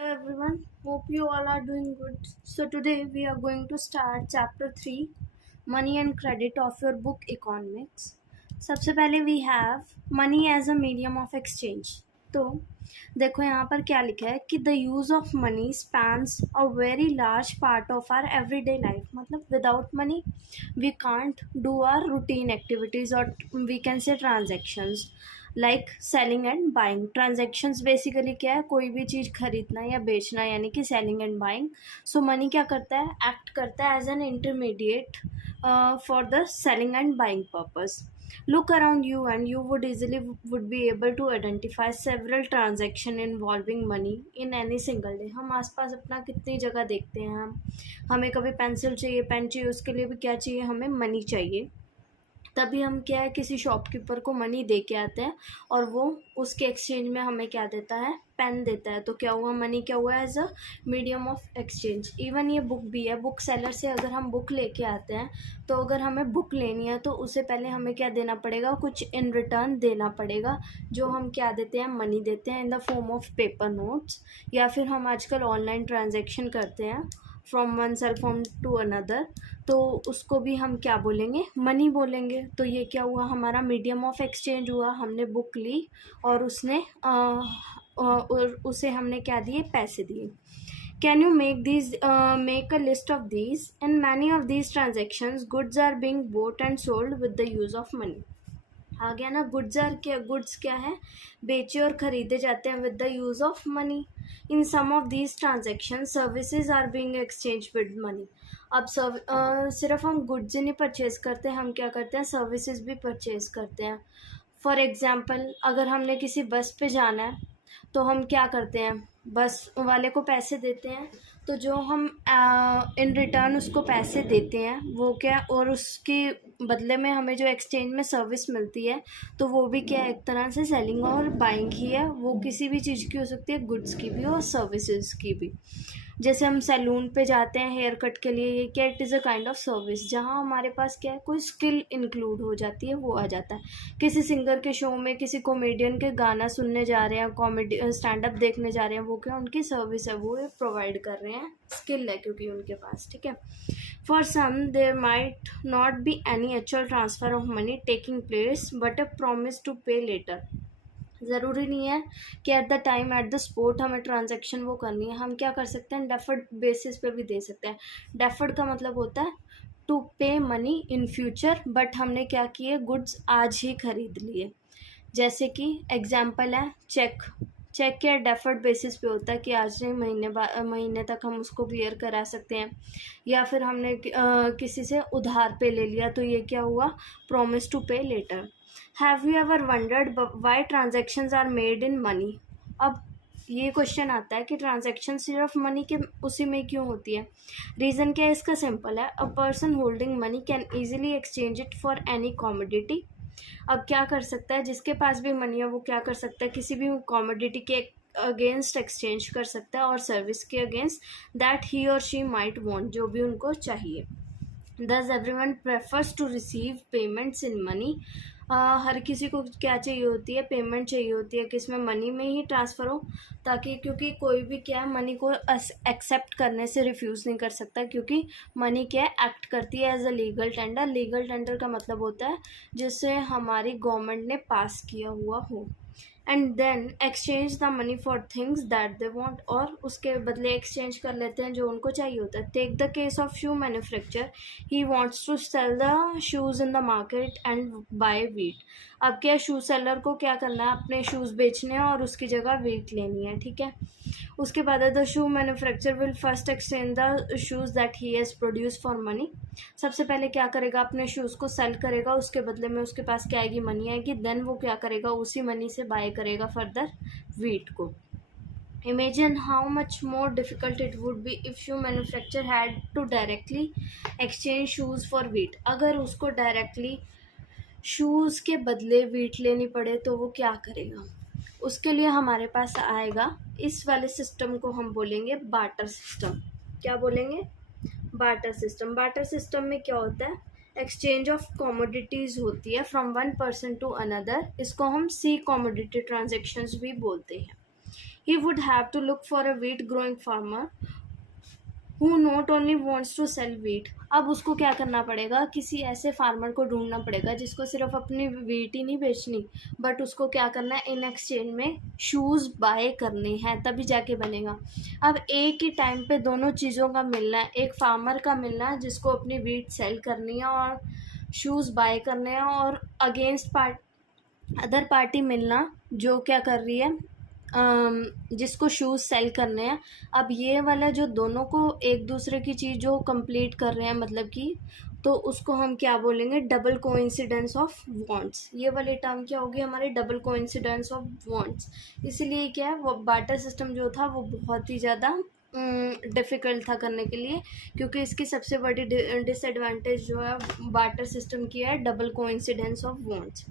Hello everyone, hope you all are doing good. So today we are going to start chapter 3 Money and Credit of your book Economics. सबसे पहले we have money as a medium of exchange. तो देखो यहाँ पर क्या लिखा है कि the use of money spans a very large part of our everyday life. मतलब without money we can't do our routine activities or we can say transactions. Like selling and buying transactions basically क्या है, कोई भी चीज़ खरीदना या बेचना यानी कि selling and buying. So money क्या करता है, एक्ट करता है as an intermediate for the selling and buying purpose. Look around you and you would easily would be able to identify several transaction involving money in any single day. हम आसपास अपना कितनी जगह देखते हैं. हमें कभी पेंसिल चाहिए, पेन चाहिए, उसके लिए भी क्या चाहिए, हमें मनी चाहिए. तभी हम क्या है, किसी शॉपकीपर को मनी दे के आते हैं और वो उसके एक्सचेंज में हमें क्या देता है, पेन देता है. तो क्या हुआ, मनी क्या हुआ as a medium of exchange. Even ये बुक भी है, बुक सेलर से अगर हम बुक लेके आते हैं तो अगर हमें बुक लेनी है तो उससे पहले हमें क्या देना पड़ेगा, कुछ इन रिटर्न देना पड़ेगा, जो हम क्या देते हैं, मनी देते हैं in the form of paper notes. या फिर हम आजकल ऑनलाइन ट्रांजेक्शन करते हैं from one cell phone to another, तो उसको भी हम क्या बोलेंगे, मनी बोलेंगे. तो ये क्या हुआ, हमारा मीडियम ऑफ एक्सचेंज हुआ. हमने बुक ली और और उसे हमने क्या दिए, पैसे दिए. Can you make a list of these. In many of these transactions goods are being bought and sold with the use of money. आ गया ना, गुड्स क्या है, बेचे और खरीदे जाते हैं with the use of money. In some of these transaction services are being exchanged with money. अब सिर्फ हम गुड्स ही नहीं परचेज करते, हम क्या करते हैं, सर्विसेज भी परचेज करते हैं. फॉर एग्जाम्पल, अगर हमने किसी बस पे जाना है तो हम क्या करते हैं, बस वाले को पैसे देते हैं. तो जो हम इन रिटर्न उसको पैसे देते हैं वो क्या, और उसके बदले में हमें जो एक्सचेंज में सर्विस मिलती है तो वो भी क्या है, एक तरह से सेलिंग और बाइंग ही है. वो किसी भी चीज़ की हो सकती है, गुड्स की भी और सर्विसेज की भी. जैसे हम सैलून पे जाते हैं हेयर कट के लिए, ये क्या, it is a kind of service. जहाँ हमारे पास क्या है, कोई स्किल इंक्लूड हो जाती है, वो आ जाता है. किसी सिंगर के शो में किसी कॉमेडियन के गाना सुनने जा रहे हैं, कॉमेडी स्टैंड अप देखने जा रहे हैं, वो क्या, उनकी सर्विस है, वो प्रोवाइड कर रहे हैं, स्किल है क्योंकि उनके पास. ठीक है. For some there might not be any actual transfer of money taking place but a promise to pay later. ज़रूरी नहीं है कि at the time at the spot हमें ट्रांजैक्शन वो करनी है. हम क्या कर सकते हैं, डेफर्ड बेसिस पे भी दे सकते हैं. डेफर्ड का मतलब होता है टू पे मनी इन फ्यूचर, बट हमने क्या किए, गुड्स आज ही खरीद लिए. जैसे कि एग्जाम्पल है चेक. चेक क्या डेफर्ड बेसिस पे होता है कि आज नहीं, महीने तक हम उसको क्लियर करा सकते हैं. या फिर हमने किसी से उधार पे ले लिया, तो ये क्या हुआ, promise to pay later. Have you ever wondered why transactions are made in money. अब ये क्वेश्चन आता है कि ट्रांजेक्शन सिर्फ मनी के उसी में क्यों होती है. रीज़न क्या है इसका, सिंपल है. A person holding money can easily exchange it for any commodity. अब क्या कर सकता है, जिसके पास भी मनी है वो क्या कर सकता है, किसी भी कॉमोडिटी के अगेंस्ट एक्सचेंज कर सकता है, और सर्विस के अगेंस्ट दैट ही और शी माइट वांट, जो भी उनको चाहिए. Thus everyone prefers to receive payments in money. हर किसी को क्या चाहिए होती है, पेमेंट चाहिए होती है, किस में, मनी में ही ट्रांसफ़र हो. ताकि क्योंकि कोई भी क्या है, मनी को एक्सेप्ट करने से रिफ्यूज़ नहीं कर सकता, क्योंकि मनी क्या है, एक्ट करती है as a legal tender. Legal tender का मतलब होता है जिसे हमारी गवर्नमेंट ने पास किया हुआ हो. And then exchange the money for things that they want, और उसके बदले एक्सचेंज कर लेते हैं जो उनको चाहिए होता है. Take the case of shoe manufacture. He wants to sell the shoes in the market and buy wheat. अब क्या, शू सेलर को क्या करना है, अपने शूज़ बेचने हैं और उसकी जगह वीट लेनी है. ठीक है. उसके बाद the shoe manufacture will first exchange the shoes that he has produce for money. सबसे पहले क्या करेगा, अपने शूज़ को सेल करेगा, उसके बदले में उसके पास क्या आएगी, मनी आएगी. देन वो क्या करेगा, उसी मनी से बाय करेगा फर्दर वीट को. Imagine how much more difficult it would be if shoe manufacturer had to directly exchange shoes for wheat. अगर उसको डायरेक्टली शूज़ के बदले वीट लेनी पड़े तो वो क्या करेगा. उसके लिए हमारे पास आएगा, इस वाले सिस्टम को हम बोलेंगे बार्टर सिस्टम. क्या बोलेंगे, बार्टर सिस्टम. बार्टर सिस्टम में क्या होता है, एक्सचेंज ऑफ कॉमोडिटीज़ होती है from one person to another. इसको हम सी कॉमोडिटी ट्रांजेक्शन्स भी बोलते हैं. He would have to look for a wheat growing farmer who not only wants to sell wheat. अब उसको क्या करना पड़ेगा, किसी ऐसे फार्मर को ढूंढना पड़ेगा जिसको सिर्फ अपनी wheat ही नहीं बेचनी, बट उसको क्या करना है, इन एक्सचेंज में शूज़ बाय करने हैं, तभी जाके बनेगा. अब एक ही टाइम पे दोनों चीज़ों का मिलना है, एक फार्मर का मिलना है जिसको अपनी wheat सेल करनी है और शूज़ बाय करने हैं, और अगेंस्ट अदर पार्टी मिलना जो क्या कर रही है, जिसको शूज़ सेल करने हैं. अब ये वाला जो दोनों को एक दूसरे की चीज़ जो कंप्लीट कर रहे हैं, मतलब कि, तो उसको हम क्या बोलेंगे, डबल कोइंसिडेंस ऑफ वांट्स. ये वाली टर्म क्या होगी हमारे, डबल कोइंसिडेंस ऑफ वांट्स. इसीलिए क्या है, वो बार्टर सिस्टम जो था वो बहुत ही ज़्यादा डिफ़िकल्ट था करने के लिए, क्योंकि इसकी सबसे बड़ी डिसएडवांटेज जो है बार्टर सिस्टम की है, double coincidence of wants.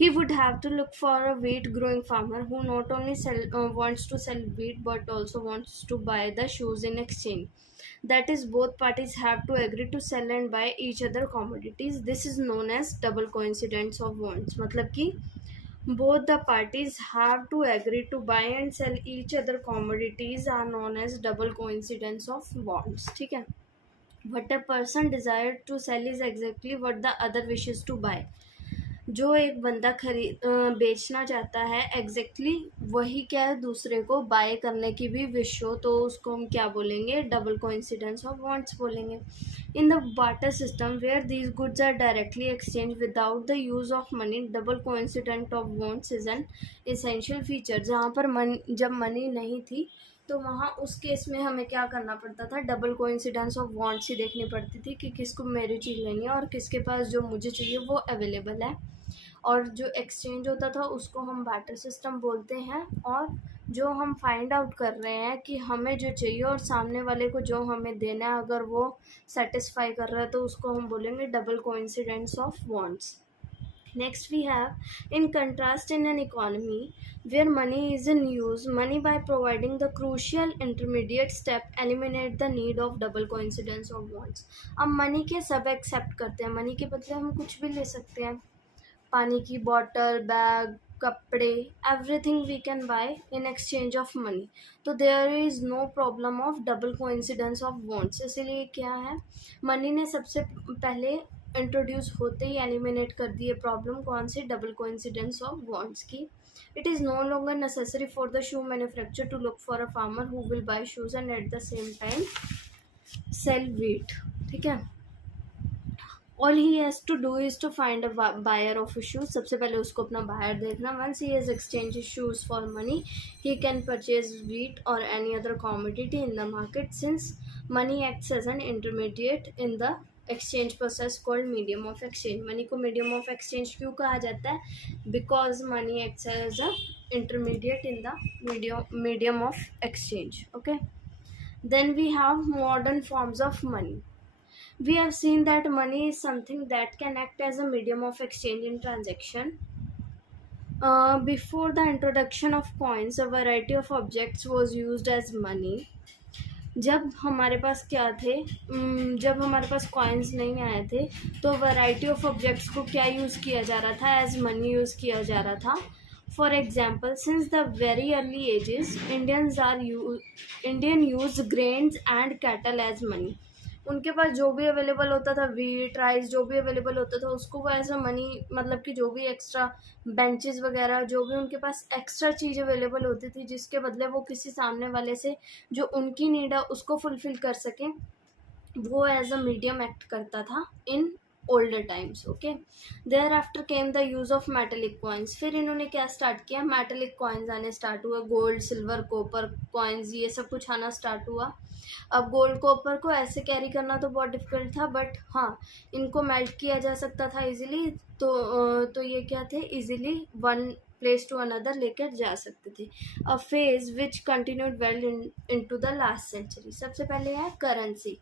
He would have to look for a wheat growing farmer who not only wants to sell wheat but also wants to buy the shoes in exchange. That is, both parties have to agree to sell and buy each other commodities. This is known as double coincidence of wants. मतलब कि both the parties have to agree to buy and sell each other commodities are known as double coincidence of wants. ठीक है. What a person desired to sell is exactly what the other wishes to buy. जो एक बंदा बेचना चाहता है exactly वही क्या है दूसरे को बाय करने की भी विश हो, तो उसको हम क्या बोलेंगे, डबल कोइंसिडेंस ऑफ वांट्स बोलेंगे. In the barter system where these goods are directly exchanged without the use of money, double coincident of wants is an essential feature. जहाँ पर जब मनी नहीं थी तो वहाँ उस केस में हमें क्या करना पड़ता था, double coincidence of wants he देखनी पड़ती थी कि किसको मेरी चीज़ लेनी है और किसके पास जो मुझे चाहिए वो अवेलेबल है. और जो एक्सचेंज होता था उसको हम बार्टर सिस्टम बोलते हैं. और जो हम फाइंड आउट कर रहे हैं कि हमें जो चाहिए और सामने वाले को जो हमें देना है, अगर वो सेटिस्फाई कर रहा है तो उसको हम बोलेंगे double coincidence of wants. Next we have, in contrast, in an economy where money is in use, money by providing the crucial intermediate step eliminate the need of double coincidence of wants. अब money के सब accept करते हैं, money के बदले हम कुछ भी ले सकते हैं, पानी की बॉटल, बैग, कपड़े, everything we can buy in exchange of money. तो there is no problem of double coincidence of wants. इसीलिए क्या है, मनी ने सबसे पहले इंट्रोड्यूस होते ही एलिमिनेट कर दिए प्रॉब्लम, कौन सी, डबल कोइंसिडेंस ऑफ वांट्स की. It is no longer necessary for the shoe manufacture to look for a farmer who will buy shoes and at the same time sell wheat. ठीक है. All he has to do is to find a buyer of shoes. सबसे पहले उसको अपना buyer देखना. Once he has exchange shoes for money he can purchase wheat और any other commodity in the market, since money acts as an intermediate in the exchange process called medium of exchange. Money को medium of exchange क्यों कहा जाता है, because money acts as a intermediate in the medium of exchange. Okay. Then we have modern forms of money. We have seen that money is something that can act as a medium of exchange in transaction. Before the introduction of coins, a variety of objects was used as money. जब हमारे पास क्या थे, जब हमारे पास coins नहीं आए थे तो वैरायटी ऑफ ऑब्जेक्ट्स को क्या यूज़ किया जा रहा था, एज मनी यूज़ किया जा रहा था. For example, since the very early ages Indian use grains and cattle as money. उनके पास जो भी अवेलेबल होता था, वीट, राइस, जो भी अवेलेबल होता था उसको वो एज अ मनी, मतलब कि जो भी एक्स्ट्रा बेंचेस वगैरह, जो भी उनके पास एक्स्ट्रा चीज़ अवेलेबल होती थी जिसके बदले वो किसी सामने वाले से जो उनकी नीड है उसको फुलफ़िल कर सकें, वो एज अ मीडियम एक्ट करता था in older times. Okay. Thereafter came the use of metallic coins. फिर इन्होंने क्या स्टार्ट किया, मेटेलिक कॉइन्स आने स्टार्ट हुआ. गोल्ड, सिल्वर, कॉपर कॉइन्स, ये सब कुछ आना स्टार्ट हुआ. अब गोल्ड कॉपर को ऐसे कैरी करना तो बहुत डिफिकल्ट था, बट हाँ, इनको मेल्ट किया जा सकता था इजीली. तो ये क्या थे, easily one place to another लेकर जा सकते थे. A phase which continued well into the last century. सबसे पहले है currency.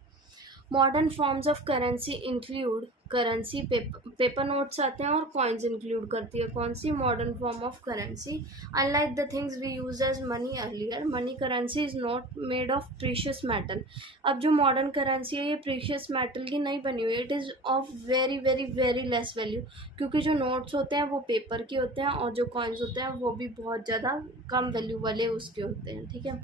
Modern forms of currency include currency paper notes आते हैं और कॉइन्स इंक्लूड करती है कौन सी modern form of currency unlike the things we use as money earlier money currency is not made of precious metal अब जो modern currency है ये प्रीशियस मेटल की नहीं बनी हुई it is of very very very less value क्योंकि जो नोट्स होते हैं वो पेपर के होते हैं और जो कॉइन्स होते हैं वो भी बहुत ज़्यादा कम वैल्यू वाले उसके होते हैं ठीक है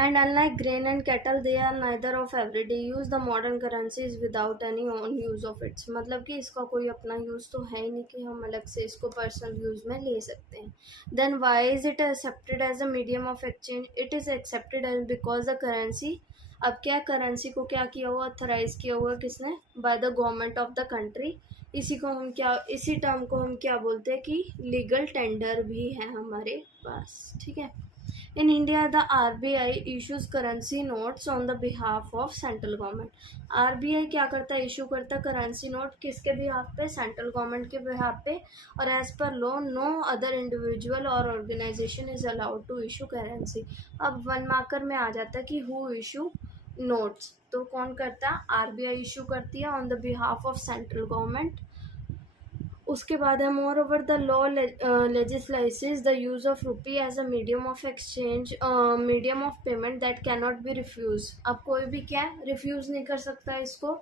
And unlike grain and cattle, they are neither of everyday use. The modern currency is without any own use of its. मतलब कि इसका कोई अपना यूज़ तो है ही नहीं कि हम अलग से इसको पर्सनल यूज़ में ले सकते हैं. Then why is it accepted as a medium of exchange? It is accepted as because the currency अब क्या करेंसी को क्या किया हुआ ऑथराइज किया हुआ किसने by the government of the country इसी टर्म को हम क्या बोलते हैं कि लीगल टेंडर भी है हमारे पास ठीक है. In India, the RBI issues currency notes on the behalf of central government. RBI क्या करता है इशू करता है करेंसी नोट किसके बिहाफ पे सेंट्रल गवर्नमेंट के बिहाफ पे और as per law no other individual और organisation is allowed to issue currency. अब वन मार्कर में आ जाता है कि हु इशू नोट्स तो कौन करता है आरबीआई इशू करती है on the behalf of central government. उसके बाद है moreover the law legalise the use of rupee as a medium of exchange medium of payment that can not be refuse. अब कोई भी क्या रिफ्यूज नहीं कर सकता इसको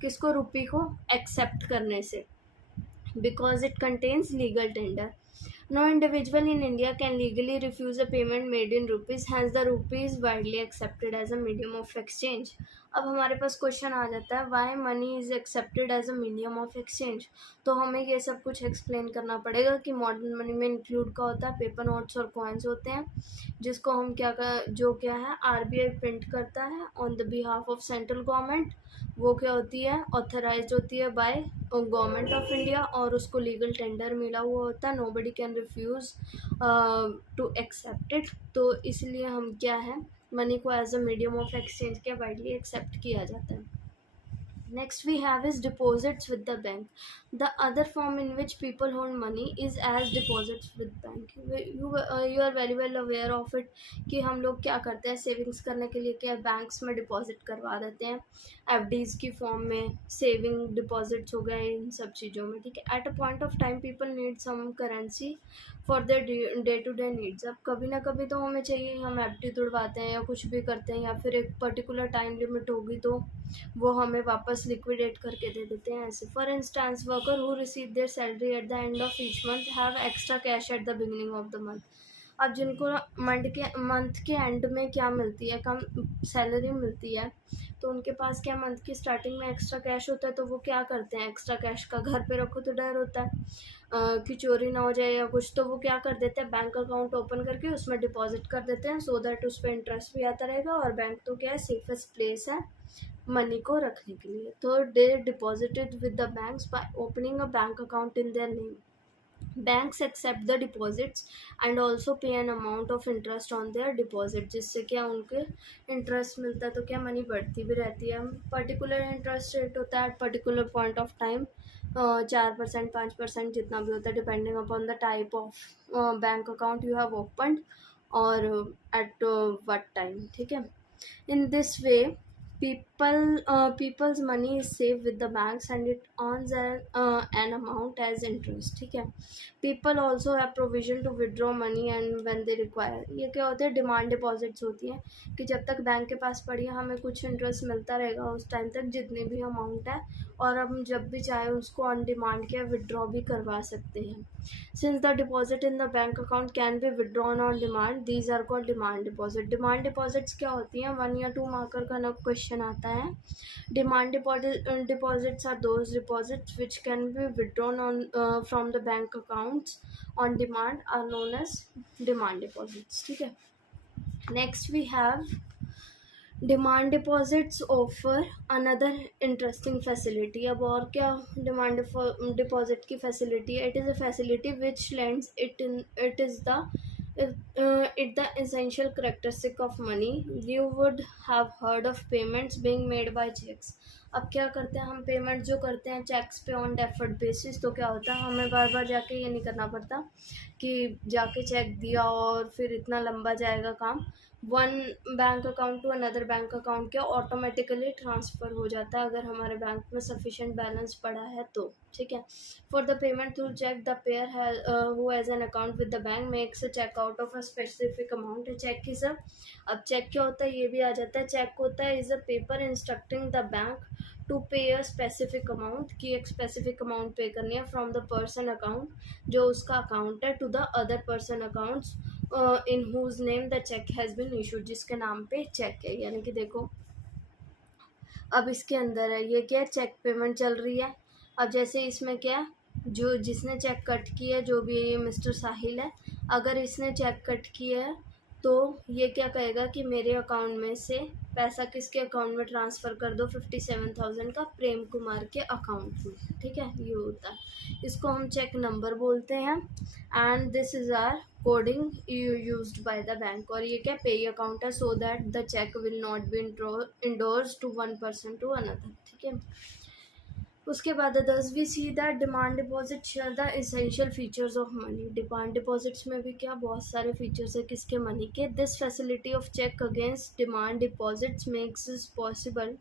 किसको रुपी को एक्सेप्ट करने से because it contains legal tender. No individual in India can legally refuse a payment made in rupees, hence the rupee is widely accepted as a medium of exchange. अब हमारे पास क्वेश्चन आ जाता है why money is accepted as a medium of exchange. तो हमें ये सब कुछ एक्सप्लेन करना पड़ेगा कि मॉडर्न मनी में इंक्लूड का होता है पेपर नोट्स और कॉइन्स होते हैं जिसको हम जो क्या है आरबीआई प्रिंट करता है on the behalf of central government. वो क्या होती है ऑथराइज होती है बाय गवर्नमेंट ऑफ इंडिया और उसको लीगल टेंडर मिला हुआ होता है nobody can refuse to accept it. तो इसलिए हम क्या है मनी को as a medium of exchange क्या वाइडली एक्सेप्ट किया जाता है. Next we have is deposits with the bank. The other form in which people hold money is as deposits with bank. You are very well aware of it कि हम लोग क्या करते हैं सेविंग्स करने के लिए क्या बैंक्स में डिपॉजिट करवा देते हैं एफडीज की फॉर्म में सेविंग डिपॉजिट्स हो गए इन सब चीज़ों में ठीक है. At a point of time people need some currency for their day to day needs. अब कभी ना कभी तो हमें चाहिए हम एफडी तुड़वाते हैं या कुछ भी करते हैं या फिर एक पर्टिकुलर टाइम लिमिट होगी तो वो हमें वापस लिक्विडेट करके दे देते हैं ऐसे. For instance worker who receive there salary at the end of each month have extra cash at the beginning of the month. अब जिनको मंथ के एंड में क्या मिलती है कम सैलरी मिलती है तो उनके पास क्या मंथ की स्टार्टिंग में एक्स्ट्रा कैश होता है तो वो क्या करते हैं एक्स्ट्रा कैश का घर पे रखो तो डर होता है कि चोरी ना हो जाए या कुछ तो वो क्या कर देते हैं बैंक अकाउंट ओपन करके उसमें डिपॉजिट कर देते हैं सो दैट उस पर इंटरेस्ट भी आता रहेगा और बैंक तो क्या है सेफेस्ट प्लेस है मनी को रखने के लिए. तो they deposited with the banks by opening a bank account in their name. Banks accept the deposits and also pay an amount of interest on their deposit जिससे क्या उनके इंटरेस्ट मिलता है तो क्या मनी बढ़ती भी रहती है. पर्टिकुलर इंटरेस्ट रेट होता है at particular point of time 4% 5% जितना भी होता है depending upon the type of bank account you have opened और एट व्हाट टाइम ठीक है. In this way people's money is safe with the banks and it earns an amount as interest ठीक है. People also have provision to withdraw money and when they require. ये क्या होते हैं demand deposits होती हैं कि जब तक बैंक के पास पड़ी है हमें कुछ इंटरेस्ट मिलता रहेगा उस टाइम तक जितनी भी अमाउंट है और हम जब भी चाहे उसको ऑन डिमांड क्या विड्रॉ भी करवा सकते हैं. Since the deposit in the bank account can be withdrawn on demand, these are called demand deposit. Demand deposits क्या होती हैं 1 या 2 मार्कर का ना क्वेश्चन आता है. Demand deposits are those deposits which can be withdrawn on from the bank accounts on demand are known as demand deposits ठीक है. Next we have demand deposits offer another interesting facility. अब और क्या demand deposit की facility है. It is a facility which lends it is the essential characteristic of money. You would have heard of payments being made by cheques. अब क्या करते हैं हम, पेमेंट जो करते हैं चेक्स पे ऑन डेफर्ड बेसिस, तो क्या होता है हमें बार बार जाके ये नहीं करना पड़ता कि जाके चेक दिया और फिर इतना लंबा जाएगा काम। One bank account to another bank account क्या ऑटोमेटिकली ट्रांसफ़र हो जाता है अगर हमारे बैंक में सफिशेंट बैलेंस पड़ा है तो, ठीक है। For the payment through cheque the payer who has an account with the bank makes a cheque out of a specific amount. Cheque is a, अब चेक क्या होता है ये भी आ जाता है। चेक होता है is a paper instructing the bank to pay a specific amount, कि एक स्पेसिफिक अमाउंट पे करनी है फ्रॉम द पर्सन अकाउंट जो उसका अकाउंट है, to the other person accounts in whose name the cheque has been issued, जिसके नाम पे चेक है। यानी कि देखो अब इसके अंदर है ये क्या है, चेक पेमेंट चल रही है। अब जैसे इसमें क्या है, जो जिसने चेक कट किया है, जो भी ये मिस्टर साहिल है, अगर इसने चेक कट किया है तो ये क्या कहेगा कि मेरे अकाउंट में से पैसा किसके अकाउंट में ट्रांसफ़र कर दो, 57,000 का प्रेम कुमार के अकाउंट में, ठीक है। ये होता है, इसको हम चेक नंबर बोलते हैं। And this is our coding used by the bank. और ये क्या पे अकाउंट है, so that the cheque will not be endorsed to one person to another, ठीक है। उसके बाद thus we see that demand deposit share the essential features of money. Demand deposits में भी क्या बहुत सारे फीचर्स है किसके, मनी के। This facility of cheque against demand deposits makes it possible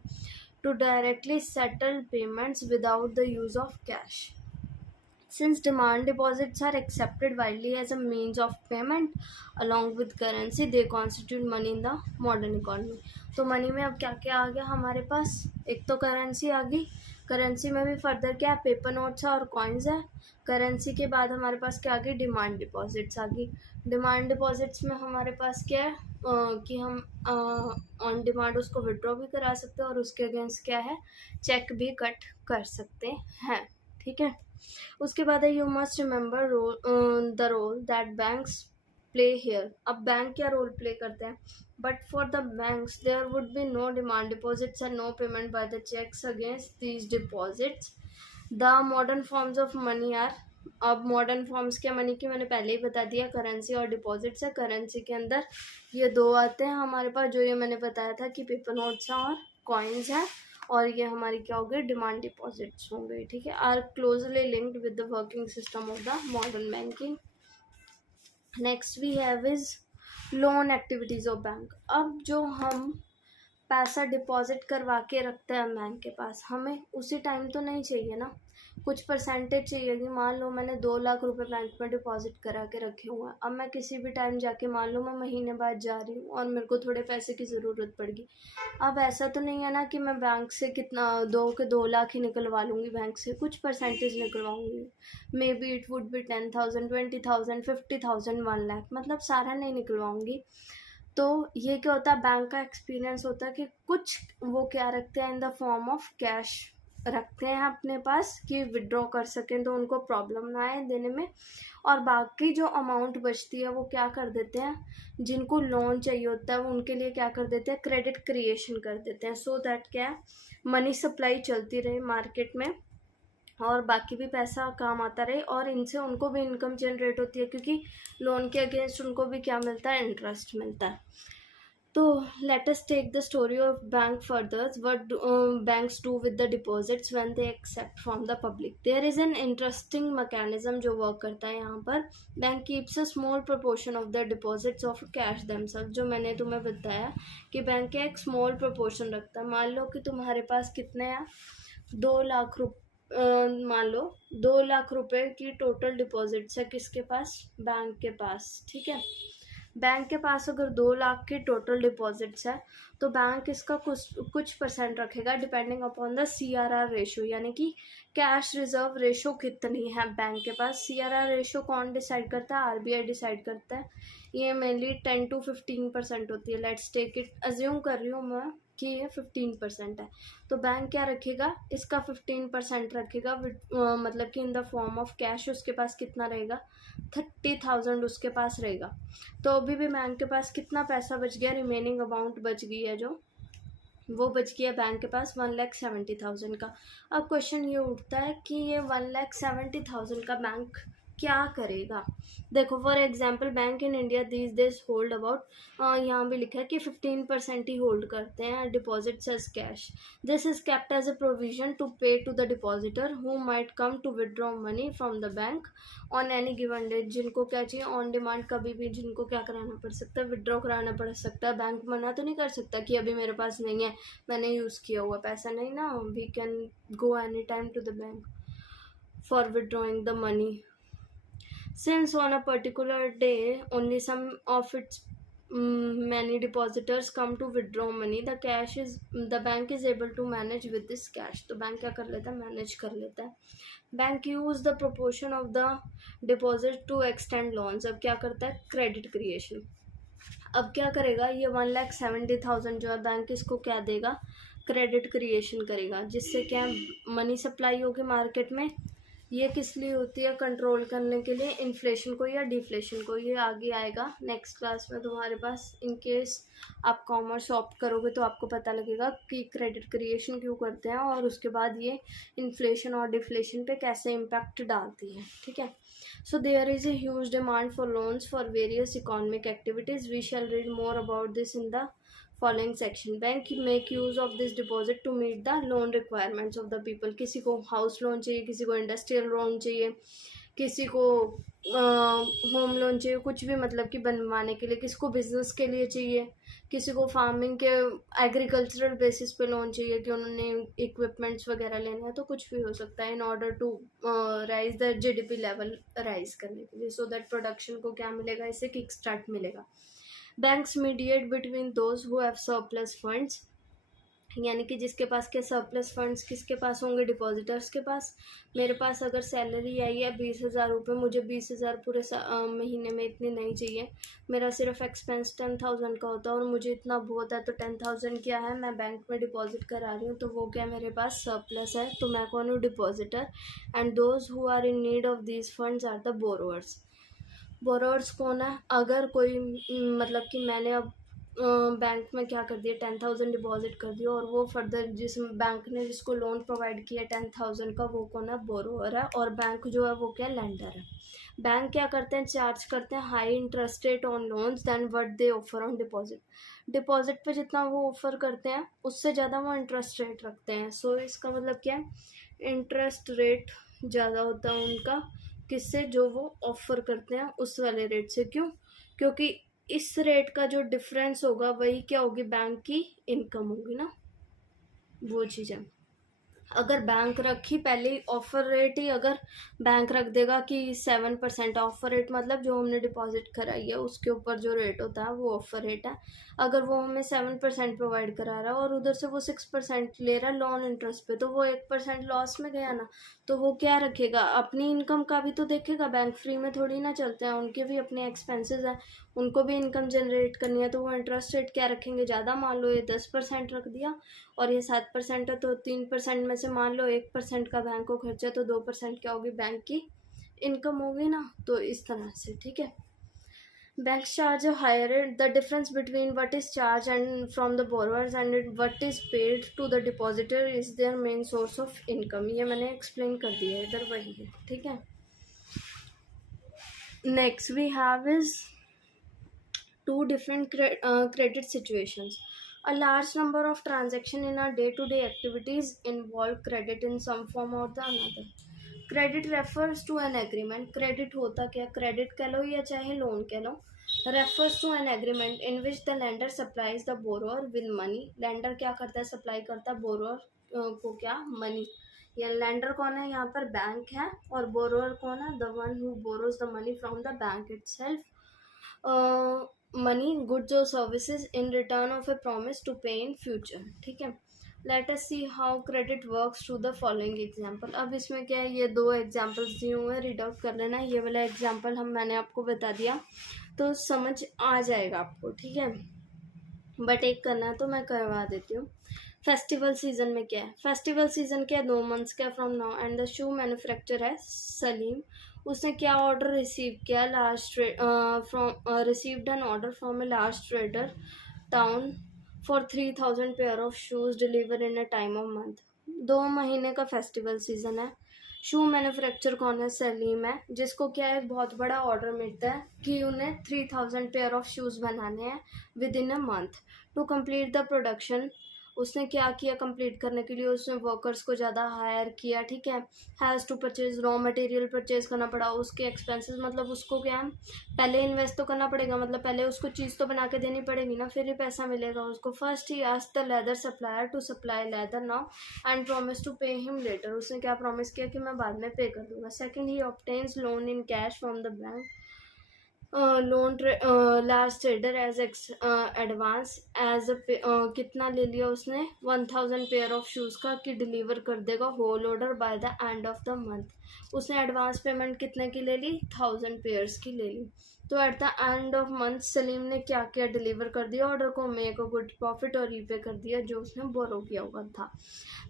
to directly settle payments without the use of cash. Since demand deposits are accepted widely as a means of payment along with currency, they constitute money in the modern economy. तो money में अब क्या क्या आ गया हमारे पास, एक तो currency आ गई, करेंसी में भी फर्दर क्या है, पेपर नोट्स है और कॉइन्स है। करेंसी के बाद हमारे पास क्या आ गई, डिमांड डिपॉजिट्स आ गई। डिमांड डिपॉजिट्स में हमारे पास क्या है कि हम ऑन डिमांड उसको विड्रॉ भी करा सकते हैं और उसके अगेंस्ट क्या है, चेक भी कट कर सकते हैं, ठीक है। उसके बाद है you must remember the role that banks play here. अब बैंक क्या रोल प्ले करते हैं, but for the banks there would be no demand deposits and no payment by the cheques against these deposits. The modern forms of money are, अब modern forms क्या money की मैंने पहले ही बता दिया, करेंसी और डिपॉजिट्स है। करेंसी के अंदर ये दो आते हैं हमारे पास, जो ये मैंने बताया था कि पेपर नोट्स हैं और कॉइन्स हैं, और ये हमारी क्या हो गई, डिमांड डिपॉजिट्स हो गई, ठीक है। Are closely linked with the working system of the modern banking. Next we have is loan activities of bank. अब जो हम पैसा डिपॉजिट करवा के रखते हैं बैंक के पास, हमें उसी टाइम तो नहीं चाहिए ना, कुछ परसेंटेज चाहिए। कि मान लो मैंने 2 लाख रुपए बैंक में डिपॉजिट करा के रखे हुए हैं, अब मैं किसी भी टाइम जाके मान लो मैं महीने बाद जा रही हूँ और मेरे को थोड़े पैसे की ज़रूरत पड़गी। अब ऐसा तो नहीं है ना कि मैं बैंक से कितना 2 लाख ही निकलवा लूँगी, बैंक से कुछ परसेंटेज निकलवाऊँगी। Maybe it would be 10,000, 20,000, 50,000, 1 lakh, मतलब सारा नहीं निकलवाऊँगी। तो ये क्या होता है, बैंक का एक्सपीरियंस होता है कि कुछ वो क्या रखते हैं in the form of cash रखते हैं अपने पास कि विड्रॉ कर सकें तो उनको प्रॉब्लम ना आए देने में, और बाकी जो अमाउंट बचती है वो क्या कर देते हैं, जिनको लोन चाहिए होता है उनके लिए क्या कर देते हैं, क्रेडिट क्रिएशन कर देते हैं, सो दैट क्या है, मनी सप्लाई चलती रहे मार्केट में और बाकी भी पैसा काम आता रहे, और इनसे उनको भी इनकम जनरेट होती है क्योंकि लोन के अगेंस्ट उनको भी क्या मिलता है, इंटरेस्ट मिलता है। तो let us take the story of bank further. What banks do with the deposits when they accept from the public. There is an interesting mechanism जो वर्क करता है यहाँ पर। Bank keeps a small proportion of the deposits of cash themselves. जो मैंने तुम्हें बताया कि बैंक का एक स्मॉल प्रोपोर्शन रखता है। मान लो कि तुम्हारे पास कितने हैं, 2 लाख मान लो 2 लाख रुपए की टोटल डिपॉजिट्स है किसके पास, बैंक के पास, ठीक है। बैंक के पास अगर 2 लाख की टोटल डिपॉजिट्स है तो बैंक इसका कुछ परसेंट रखेगा depending upon the CRR ratio, यानी कि कैश रिजर्व रेशो कितनी है बैंक के पास। CRR रेशो कौन डिसाइड करता है, RBI डिसाइड करता है। ये मेनली 10 to 15% होती है। लेट्स टेक इट, अज्यूम कर रही हूँ मैं कि ये 15% है, तो बैंक क्या रखेगा, इसका 15% रखेगा, मतलब कि in the form of cash. उसके पास कितना रहेगा, 30,000 उसके पास रहेगा। तो अभी भी बैंक के पास कितना पैसा बच गया, रिमेनिंग अमाउंट बच गई है जो वो बच गया बैंक के पास 1,70,000 का। अब क्वेश्चन ये उठता है कि ये 1,70,000 का बैंक क्या करेगा। देखो for example bank in India these days hold about, यहाँ भी लिखा है कि 15% ही होल्ड करते हैं deposits as cash. This is kept as a provision to pay to the depositor who might come to withdraw money from the bank on any given day. जिनको क्या चाहिए ऑन डिमांड, कभी भी जिनको क्या कराना पड़ सकता है, विदड्रॉ कराना पड़ सकता है। बैंक मना तो नहीं कर सकता कि अभी मेरे पास नहीं है, मैंने यूज़ किया हुआ पैसा, नहीं ना, we can go any time to the bank for withdrawing the money. Since on a particular day only some of its many depositors come to withdraw money, the bank is able to manage with this cash. तो bank क्या कर लेता है, manage कर लेता है. Bank use the proportion of the deposit to extend loans. अब क्या करता है, क्रेडिट क्रिएशन. अब क्या करेगा, ये 1,70,000 जो है बैंक इसको क्या देगा, क्रेडिट क्रिएशन करेगा, जिससे क्या मनी सप्लाई होगी मार्केट में. ये किस लिए होती है, कंट्रोल करने के लिए इन्फ्लेशन को या डिफ्लेशन को. ये आगे आएगा नेक्स्ट क्लास में तुम्हारे पास. इन केस आप कॉमर्स ऑप्ट करोगे तो आपको पता लगेगा कि क्रेडिट क्रिएशन क्यों करते हैं और उसके बाद ये इन्फ्लेशन और डिफ्लेशन पे कैसे इम्पैक्ट डालती है. ठीक है. So there is a huge demand for loans for various economic activities. We shall read more about this in the following section. Bank make use of this deposit to meet the loan requirements of the people. किसी को house loan चाहिए, किसी को industrial loan चाहिए, किसी को home loan चाहिए, कुछ भी मतलब कि बनवाने के लिए, किसी को बिजनेस के लिए चाहिए, किसी को फार्मिंग के एग्रीकल्चरल बेसिस पे लोन चाहिए कि उन्होंने इक्विपमेंट्स वगैरह लेना है, तो कुछ भी हो सकता है in order to raise the GDP level raise करने के लिए. सो दैट प्रोडक्शन को क्या मिलेगा, इससे किक स्टार्ट मिलेगा. Banks mediate between those who have surplus funds, यानी कि जिसके पास के सरप्लस फंड्स किसके पास होंगे, डिपॉजिटर्स के पास. मेरे पास अगर सैलरी आई है 20,000 रुपये, मुझे 20,000 पूरे महीने में इतनी नहीं चाहिए, मेरा सिर्फ एक्सपेंस 10,000 का होता है और मुझे इतना बहुत है, तो 10,000 क्या है, मैं बैंक में डिपॉजिट करा रही हूँ, तो वो क्या मेरे पास सरप्लस है, तो मैं कौन हूँ, depositor. And those who are in need of these funds are the borrowers. Borrowers कौन है, अगर कोई मतलब कि मैंने अब बैंक में क्या कर दिया, 10,000 डिपॉजिट कर दिया और वो फर्दर जिस बैंक ने जिसको लोन प्रोवाइड किया 10,000 का, वो कौन है, बोरोअर है. और बैंक जो है वो क्या, लेंडर है. बैंक क्या करते हैं, चार्ज करते हैं high interest rate on loans than what they offer on deposit. Deposit पे जितना वो ऑफर करते हैं उससे ज़्यादा वो इंटरेस्ट रेट रखते हैं. सो इसका मतलब क्या है, इंटरेस्ट रेट ज़्यादा होता है उनका, किससे, जो वो ऑफर करते हैं उस वाले रेट से. क्यों, क्योंकि इस रेट का जो डिफरेंस होगा वही क्या होगी, बैंक की इनकम होगी ना, वो चीज़ है. अगर बैंक रखी पहले ही ऑफर रेट ही, अगर बैंक रख देगा कि 7% ऑफर रेट, मतलब जो हमने डिपॉजिट कराई है उसके ऊपर जो रेट होता है वो ऑफर रेट है. अगर वो हमें 7% प्रोवाइड करा रहा है और उधर से वो 6% ले रहा है लॉन इंटरेस्ट पे, तो वो 1% लॉस में गया ना. तो वो क्या रखेगा, अपनी इनकम का भी तो देखेगा. बैंक फ्री में थोड़ी ना चलते हैं, उनके भी अपने एक्सपेंसेस हैं, उनको भी इनकम जनरेट करनी है. तो वो इंटरेस्ट रेट क्या रखेंगे, ज़्यादा. मान लो ये 10% रख दिया और ये 7% है, तो 3% में से मान लो 1% का बैंक को खर्चा, तो 2% क्या होगी, बैंक की इनकम होगी ना. तो इस तरह से. ठीक है. Banks charge a higher rate. The difference between what is charged and from the borrowers and what is paid to the depositor is their main source of income. ये मैंने explain कर दिया है, इधर वही है. ठीक है. Next we have is two different credit situations. A large number of transactions in our day-to-day activities involve credit in some form or the another. Credit refers to an agreement. Credit होता क्या, credit कह लो या चाहे loan कह लो, refers to an agreement in which the lender supplies the borrower with money. Lender क्या करता है, supply करता है borrower को क्या, money. ये lender कौन है, यहाँ पर बैंक है, और borrower कौन है, the one who borrows the money from the bank itself. Money, goods और services in return of a promise to pay in future. ठीक है. Let us see how credit works through the following example. अब इसमें क्या है, ये दो examples दिए हुए हैं, रीड आउट कर लेना. ये वाला एग्जांपल मैंने आपको बता दिया तो समझ आ जाएगा आपको. ठीक है. बट एक करना है तो मैं करवा देती हूँ. फेस्टिवल सीजन में क्या है, फेस्टिवल सीजन क्या है, 2 मंथ्स का from now. And the shoe manufacturer है सलीम. उसने क्या ऑर्डर रिसीव किया, received an order from a large trader town for 3,000 pair of shoes deliver in a time of month. 2 महीने का फेस्टिवल सीजन है. शू मैन्युफैक्चर कौन है? सलीम है, जिसको क्या है, बहुत बड़ा ऑर्डर मिलता है कि उन्हें 3000 पेयर ऑफ शूज़ बनाने हैं within a month. To complete the production, उसने क्या किया कंप्लीट करने के लिए? उसने वर्कर्स को ज़्यादा हायर किया, ठीक है। Has to purchase raw material, purchase करना पड़ा। उसके एक्सपेंसेस, मतलब उसको क्या है, पहले इन्वेस्ट तो करना पड़ेगा, मतलब पहले उसको चीज़ तो बना के देनी पड़ेगी ना, फिर ही पैसा मिलेगा उसको। First he asked the leather supplier to supply leather now and promise to pay him later, उसने क्या प्रॉमिस किया कि मैं बाद में पे कर दूंगा। Second, he obtains loan in cash from the bank, loan last trader as advance as कितना ले लिया उसने? 1000 पेयर ऑफ शूज़ का, कि डिलीवर कर देगा whole order by the end of the month. उसने एडवांस पेमेंट कितने की ले ली? 1000 पेयर्स की ले ली। तो at the end of month Salim ने क्या किया? डिलीवर कर दिया ऑर्डर को, मेक अ गुड प्रॉफिट, और रीपे कर दिया जो उसने बोरो किया हुआ था।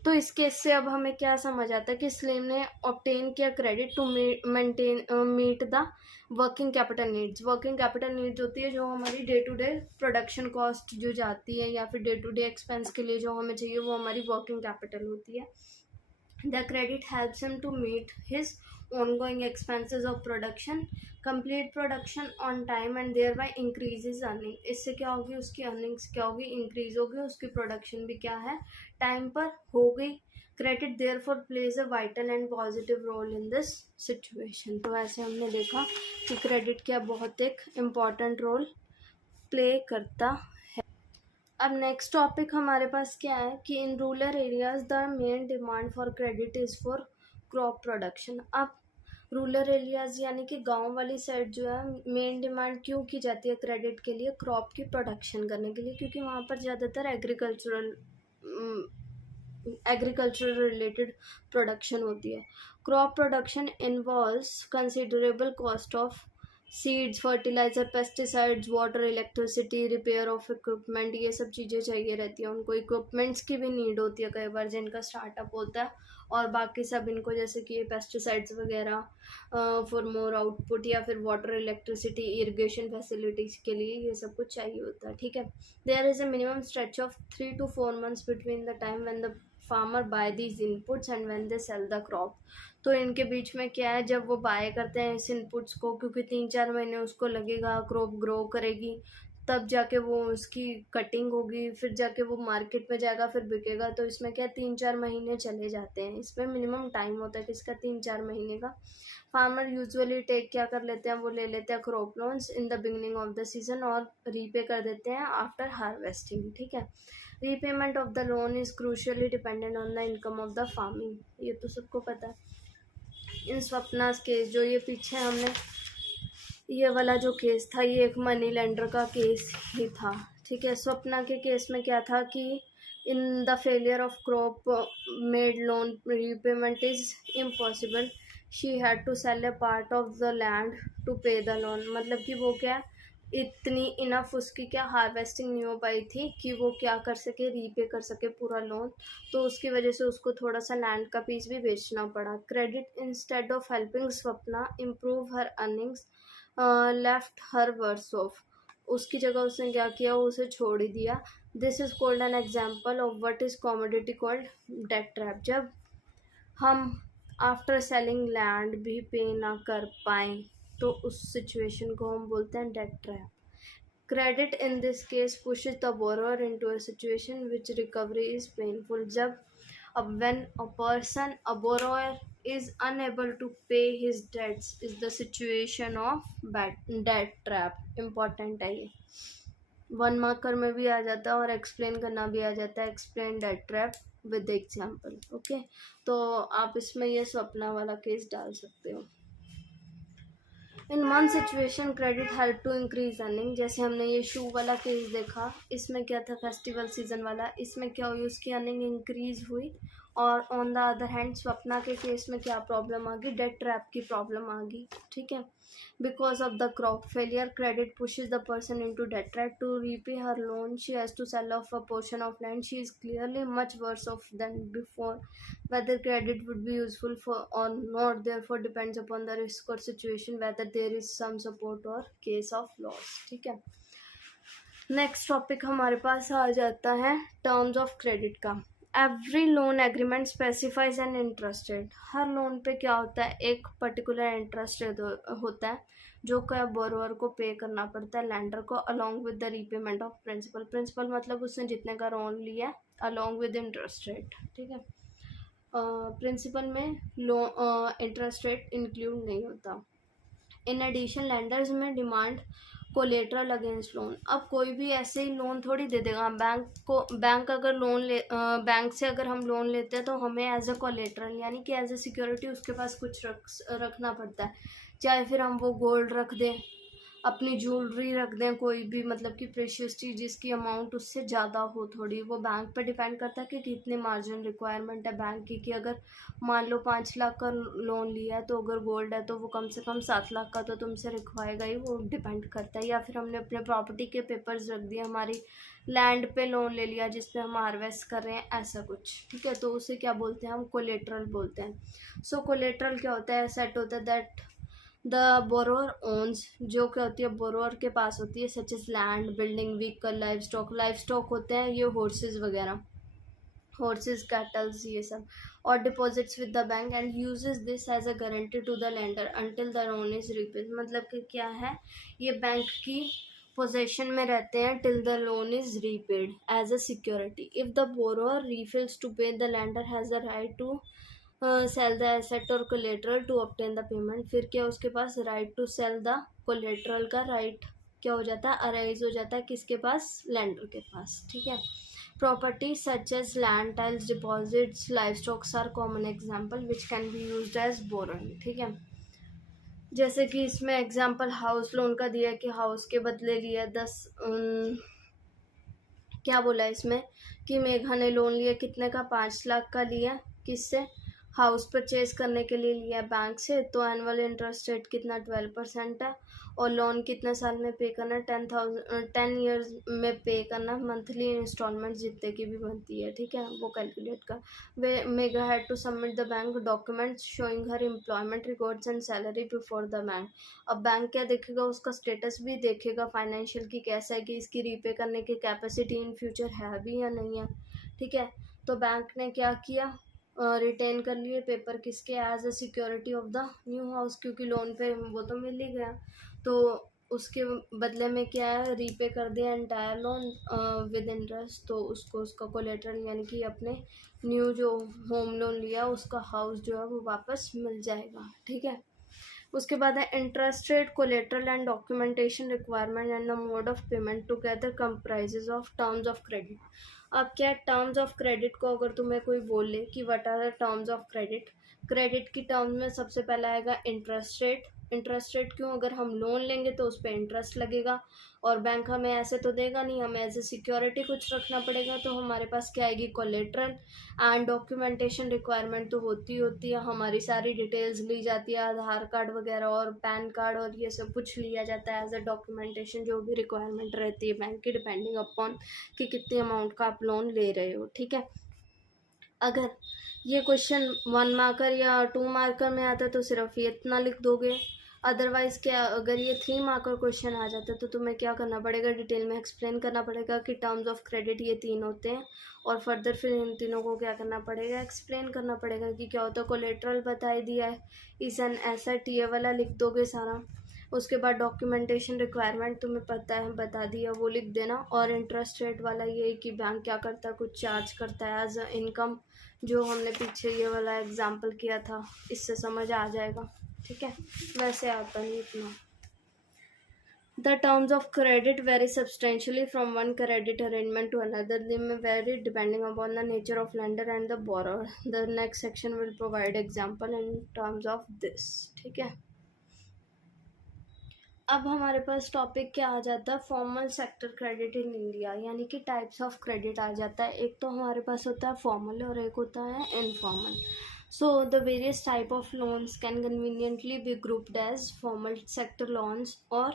तो इस केस से अब हमें क्या समझ आता है कि सलीम ने ऑब्टेन किया credit to meet the working capital needs. Working capital needs होती है जो हमारी day to day production cost जो जाती है, या फिर डे टू डे एक्सपेंस के लिए जो हमें चाहिए, वो हमारी वर्किंग कैपिटल होती है। The credit helps him to meet his ongoing expenses of production, complete production on time and thereby increase his earning। इससे क्या होगी? उसकी अर्निंग्स क्या होगी? इंक्रीज होगी, उसकी प्रोडक्शन भी क्या है, टाइम पर हो गई। Credit therefore plays a vital and positive role in this situation. तो ऐसे हमने देखा कि क्रेडिट क्या बहुत एक इम्पॉर्टेंट रोल प्ले करता। अब नेक्स्ट टॉपिक हमारे पास क्या है कि in rural areas the main demand for credit is for crop production. अब रूरल एरियाज यानी कि गांव वाली साइड जो है, मेन डिमांड क्यों की जाती है क्रेडिट के लिए? क्रॉप की प्रोडक्शन करने के लिए, क्योंकि वहाँ पर ज़्यादातर एग्रीकल्चरल रिलेटेड प्रोडक्शन होती है। Crop production involves considerable cost of seeds, fertiliser, pesticides, water, electricity, repair of equipment, ये सब चीज़ें चाहिए रहती है उनको। इक्विपमेंट्स की भी नीड होती है कई बार जिनका स्टार्टअप होता है, और बाकी सब इनको जैसे कि पेस्टिसाइड्स वगैरह फॉर मोर आउटपुट, या फिर वाटर, इलेक्ट्रिसिटी, इरिगेशन फैसिलिटीज़ के लिए ये सब कुछ चाहिए होता है, ठीक है। There is a minimum stretch of 3 to 4 months between the time when the farmer buys these inputs and when they sell the crop. तो इनके बीच में क्या है, जब वो बाय करते हैं इस इनपुट्स को, क्योंकि 3-4 महीने उसको लगेगा, क्रॉप ग्रो करेगी, तब जाके वो उसकी कटिंग होगी, फिर जाके वो मार्केट में जाएगा, फिर बिकेगा। तो इसमें क्या 3-4 महीने चले जाते हैं, इसमें मिनिमम टाइम होता है किसका? 3-4 महीने का। फार्मर यूजुअली टेक क्या कर लेते हैं? वो ले लेते हैं crop loans in the beginning of the season और रीपे कर देते हैं आफ्टर हार्वेस्टिंग, ठीक है। Repayment of the loan is crucially dependent on the income of the farming, ये तो सबको पता है। इन स्वप्नास केस जो ये पीछे हमने ये वाला जो केस था, ये एक मनी लेंडर का केस ही था, ठीक है। स्वप्ना के केस में क्या था कि in the failure of crop made loan repayment is impossible, she had to sell a part of the land to pay the loan. मतलब कि वो क्या, इतनी इनफ उसकी क्या हार्वेस्टिंग नहीं हो पाई थी कि वो क्या कर सके, रीपे कर सके पूरा लोन। तो उसकी वजह से उसको थोड़ा सा लैंड का पीस भी बेचना पड़ा। Credit instead of helping Swapna improve her earnings left her worse off, उसकी जगह उसने क्या किया, उसे छोड़ ही दिया। This is called an example of what is commodity called debt trap. जब हम आफ्टर सेलिंग लैंड भी पे ना कर पाएँ तो उस सिचुएशन को हम बोलते हैं debt trap. Credit in this case pushes the borrower into a situation which recovery is painful। जब अब when a borrower is unable to pay his debts is the situation of debt trap। important है ये, 1 marker में भी आ जाता है और explain करना भी आ जाता है। Explain debt trap with example, okay. तो आप इसमें ये स्वप्ना वाला केस डाल सकते हो। In one situation credit help to increase earning, जैसे हमने ये शू वाला केस देखा, इसमें क्या था, फेस्टिवल सीजन वाला, इसमें क्या हुई, उसकी अर्निंग इंक्रीज हुई। और on the other hand Swapna के केस में क्या प्रॉब्लम आ गई, डेट ट्रैप की प्रॉब्लम आ गई, ठीक है। Because of the crop failure credit pushes the person into debt trap। to repay her loan she has to sell off a portion of land, she is clearly much worse off than before। whether credit would be useful for or not therefore depends upon the risk or situation whether there is some support or case of loss, ठीक है। Next topic हमारे पास आ जाता है terms of credit का। Every loan agreement specifies an interest rate. Her loan पे क्या होता है, एक पर्टिकुलर इंटरेस्ट रेट होता है जो क्या बोरोअर को पे करना पड़ता है लेंडर को, along with the repayment of principal. Principal मतलब उसने जितने का लोन लिया अलॉन्ग विद इंटरेस्ट रेट, ठीक है। प्रिंसिपल में इंटरेस्ट रेट इंक्लूड नहीं होता। इन एडिशन लैंडर्स में डिमांड कोलेटरल अगेंस्ट लोन। अब कोई भी ऐसे ही लोन थोड़ी दे देगा बैंक अगर बैंक से अगर हम लोन लेते हैं तो हमें एज अ कोलेटरल यानी कि एज अ सिक्योरिटी उसके पास कुछ रखना पड़ता है। चाहे फिर हम वो गोल्ड रख दें, अपनी ज्वेलरी रख दें, कोई भी मतलब कि प्रेशियस चीज़ जिसकी अमाउंट उससे ज़्यादा हो थोड़ी, वो बैंक पर डिपेंड करता है कि कितनी मार्जिन रिक्वायरमेंट है बैंक की। कि अगर मान लो 5 लाख का लोन लिया है तो अगर गोल्ड है तो वो कम से कम 7 लाख का तो तुमसे रिक्वायरेगा ही, वो डिपेंड करता है। या फिर हमने अपने प्रॉपर्टी के पेपर्स रख दिए, हमारी लैंड पे लोन ले लिया जिसपे हम हार्वेस्ट कर रहे हैं, ऐसा कुछ, ठीक है। तो उसे क्या बोलते हैं, हम कोलेटरल बोलते हैं। सो कोलेटरल क्या होता है, सेट होता है दैट द बोरोअर ओन्स, जो क्या होती है बोरोअर के पास होती है, such as land, building, vehicle, life stock होते हैं ये हॉर्सेज वगैरह, हॉर्सेज, कैटल्स, ये सब, और deposits with the bank and uses this as a guarantee to the lender until the loan is repaid. मतलब कि क्या है, ये बैंक की पोजेशन में रहते हैं till the loan is repaid as a security. If the borrower refills to pay the lender has the right to sell the asset और collateral to obtain the payment. फिर क्या उसके पास right to sell the collateral का right क्या हो जाता है, अराइज हो जाता है, किसके पास, लेंडर के पास, ठीक है। Property such as land, tiles, deposits, life stocks are common example which can be use as borrowing, ठीक है। जैसे कि इसमें एग्जाम्पल हाउस लोन का दिया है कि हाउस के बदले लिया 10 क्या बोला है इसमें कि मेघा ने लोन लिया कितने का, 5 लाख का लिया, किससे, हाउस परचेज करने के लिए लिया बैंक से। तो एनुअल इंटरेस्ट रेट कितना, 12% है, और लोन कितने साल में पे करना, 10 ईयर्स में पे करना, मंथली इंस्टॉलमेंट जितने की भी बनती है, ठीक है, वो कैलकुलेट कर। वे Megha had to submit the bank documents showing her employment records and salary before the bank. अब बैंक क्या देखेगा, उसका स्टेटस भी देखेगा फाइनेंशियल की कैसा है, कि इसकी रीपे करने की कैपेसिटी इन फ्यूचर है भी या नहीं है, ठीक है। तो बैंक ने क्या किया, रिटेन कर लिए पेपर, किसके, as a security of the new house, क्योंकि लोन पे वो तो मिल ही गया, तो उसके बदले में क्या है, रीपे कर दिया एंटायर लोन विद इंटरेस्ट। तो उसको उसका कोलेटरल यानी कि अपने न्यू जो होम लोन लिया उसका हाउस जो है वो वापस मिल जाएगा, ठीक है। उसके बाद है interest rate, collateral and documentation requirement and the mode of payment together comprises of terms of credit. अब क्या है, टर्म्स ऑफ क्रेडिट को अगर तुम्हें कोई बोले कि what are the terms of credit, credit की टर्म्स में सबसे पहला आएगा इंटरेस्ट रेट। इंटरेस्ट रेट क्यों, अगर हम लोन लेंगे तो उस पर इंटरेस्ट लगेगा, और बैंक हमें ऐसे तो देगा नहीं, हमें एज ए सिक्योरिटी कुछ रखना पड़ेगा, तो हमारे पास क्या आएगी, कोलेटरल। एंड डॉक्यूमेंटेशन रिक्वायरमेंट तो होती है, हमारी सारी डिटेल्स ली जाती है, आधार कार्ड वगैरह और पैन कार्ड और ये सब कुछ लिया जाता है एज अ डॉक्यूमेंटेशन, जो भी रिक्वायरमेंट रहती है बैंक की, डिपेंडिंग अपॉन कि कितने अमाउंट का आप लोन ले रहे हो, ठीक है। अगर ये क्वेश्चन 1 मार्कर या 2 मार्कर में आता तो सिर्फ ये इतना लिख दोगे, अदरवाइज क्या, अगर ये 3 मार्कर क्वेश्चन आ जाता तो तुम्हें क्या करना पड़ेगा, डिटेल में एक्सप्लेन करना पड़ेगा कि टर्म्स ऑफ क्रेडिट ये 3 होते हैं, और फर्दर फिर इन तीनों को क्या करना पड़ेगा, एक्सप्लेन करना पड़ेगा कि क्या होता है। कोलेटरल बता ही दिया है, इस एन एसेट ये वाला लिख दोगे सारा। उसके बाद डॉक्यूमेंटेशन रिक्वायरमेंट तुम्हें पता है, बता दिया, वो लिख देना। और इंटरेस्ट रेट वाला ये कि बैंक क्या करता है, कुछ चार्ज करता है एज अ इनकम, जो हमने पीछे ये वाला एग्जाम्पल किया था, इससे समझ आ जाएगा, ठीक है। वैसे आता नहीं इतना। The terms of credit vary substantially from one credit arrangement to another. They may vary depending upon the nature of lender and the borrower. The next section will provide example in terms of this. ठीक है, अब हमारे पास topic क्या आ जाता है, formal sector credit in India, यानी कि types of credit आ जाता है। एक तो हमारे पास होता है फॉर्मल और एक होता है informal. So the various type of loans can conveniently be grouped as formal sector loans और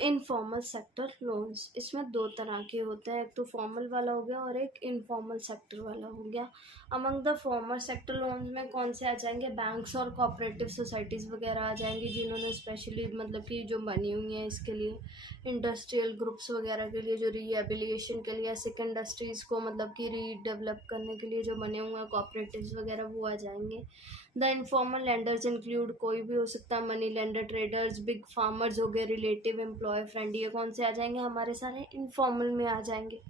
इनफॉर्मल सेक्टर लोन्स, इसमें दो तरह के होते हैं, एक तो फॉर्मल वाला हो गया और एक इनफॉर्मल सेक्टर वाला हो गया। Among the formal sector loans में कौन से आ जाएंगे, बैंक्स और कोऑपरेटिव सोसाइटीज़ वगैरह आ जाएंगी, जिन्होंने स्पेशली मतलब कि जो बनी हुई हैं इसके लिए, इंडस्ट्रियल ग्रुप्स वगैरह के लिए, जो रिहेबिलिटेशन के लिए, सिक इंडस्ट्रीज़ को मतलब कि रीडेवलप करने के लिए जो बने हुए हैं कोऑपरेटिव्स वगैरह, वो आ जाएंगे। द इनफॉर्मल लैंडर्स इंक्लूड, कोई भी हो सकता है, money lender, traders, big farmers हो गए, रिलेटिव, एम्प्लॉय फ्रेंड, ये कौन से आ जाएंगे, हमारे सारे इनफॉर्मल में आ जाएंगे।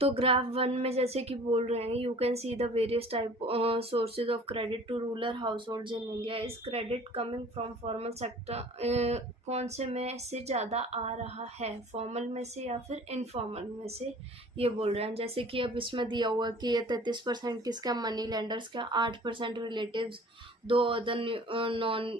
तो ग्राफ 1 में जैसे कि बोल रहे हैं, you can see the various type sources of credit to rural households in India, is credit coming from formal sector, कौन से में से ज़्यादा आ रहा है, फॉर्मल में से या फिर इनफॉर्मल में से, ये बोल रहे हैं। जैसे कि अब इसमें दिया हुआ कि ये 33% किसका, मनी लेंडर्स का, 8% रिलेटिव्स, दो अदर नॉन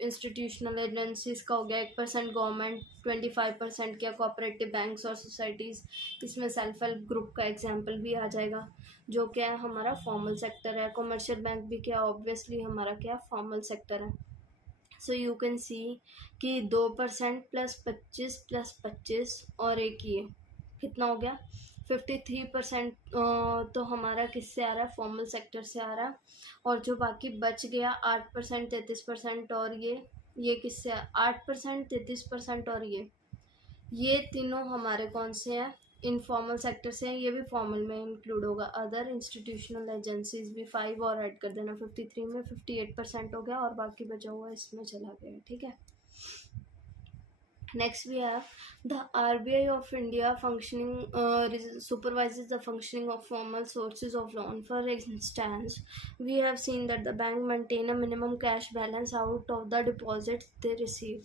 इंस्टीट्यूशनल एजेंसीज का हो गया, 1% गवर्नमेंट, 25% क्या कोऑपरेटिव बैंक्स और सोसाइटीज़, इसमें सेल्फ हेल्प ग्रुप का एग्जाम्पल भी आ जाएगा, जो क्या है हमारा फॉर्मल सेक्टर है। कमर्शियल बैंक भी क्या ऑब्वियसली हमारा क्या फॉर्मल सेक्टर है। सो यू कैन सी कि 2% प्लस 25 और एक ये कितना हो गया 53%, तो हमारा किससे आ रहा है, फॉर्मल सेक्टर से आ रहा है। और जो बाकी बच गया 8%, 33% और ये किससे, 8%, 33% और ये तीनों हमारे कौन से हैं, इनफॉर्मल सेक्टर से हैं। ये भी फॉर्मल में इंक्लूड होगा। अदर इंस्टीट्यूशनल एजेंसीज भी 5 और ऐड कर देना, 53 में 58% हो गया और बाकी बचा हुआ इसमें चला गया, ठीक है। Next we have the RBI of India supervises the functioning of formal sources of loan. For instance, we have seen that the bank maintain a minimum cash balance out of the deposits they receive.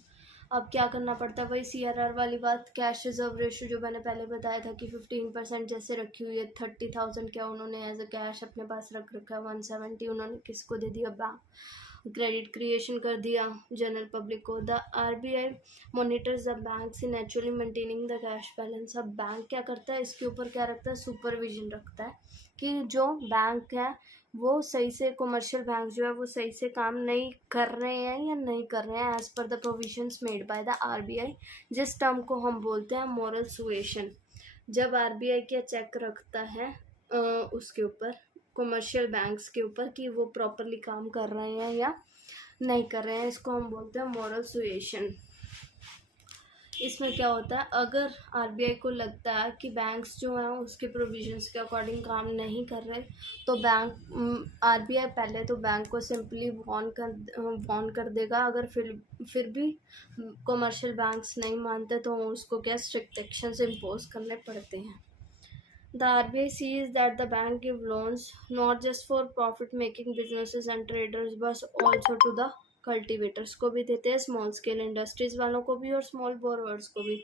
अब क्या करना पड़ता है, वही CRR वाली बात, cash reserve ratio जो मैंने पहले बताया था कि 15% जैसे रखी हुई है, 30,000 क्या उन्होंने एज अ कैश अपने पास रख रखा है, 170 उन्होंने किसको दे दिया, बैंक क्रेडिट क्रिएशन कर दिया जनरल पब्लिक को। The RBI monitors the banks in actually maintaining the cash balance. अब बैंक क्या करता है, इसके ऊपर क्या रखता है, सुपरविजन रखता है कि जो बैंक है वो सही से, कमर्शियल बैंक जो है वो सही से काम नहीं कर रहे हैं या नहीं कर रहे हैं as per the provisions made by the RBI, जिस टर्म को हम बोलते हैं मॉरल सुएशन। जब RBI क्या चेक रखता है उसके ऊपर, कमर्शियल बैंक्स के ऊपर, कि वो प्रॉपरली काम कर रहे हैं या नहीं कर रहे हैं, इसको हम बोलते हैं मॉरल सुएशन। इसमें क्या होता है, अगर RBI को लगता है कि बैंक्स जो हैं उसके प्रोविजंस के अकॉर्डिंग काम नहीं कर रहे, तो RBI पहले तो बैंक को सिंपली वॉर्न कर देगा। अगर फिर भी कमर्शियल बैंक्स नहीं मानते तो उसको क्या स्ट्रिक्ट एक्शंस इम्पोज करने पड़ते हैं। The RBI sees that the bank give loans not just for profit-making businesses and traders, but also to the cultivators को भी देते हैं, small scale industries वालों को भी और small borrowers को भी।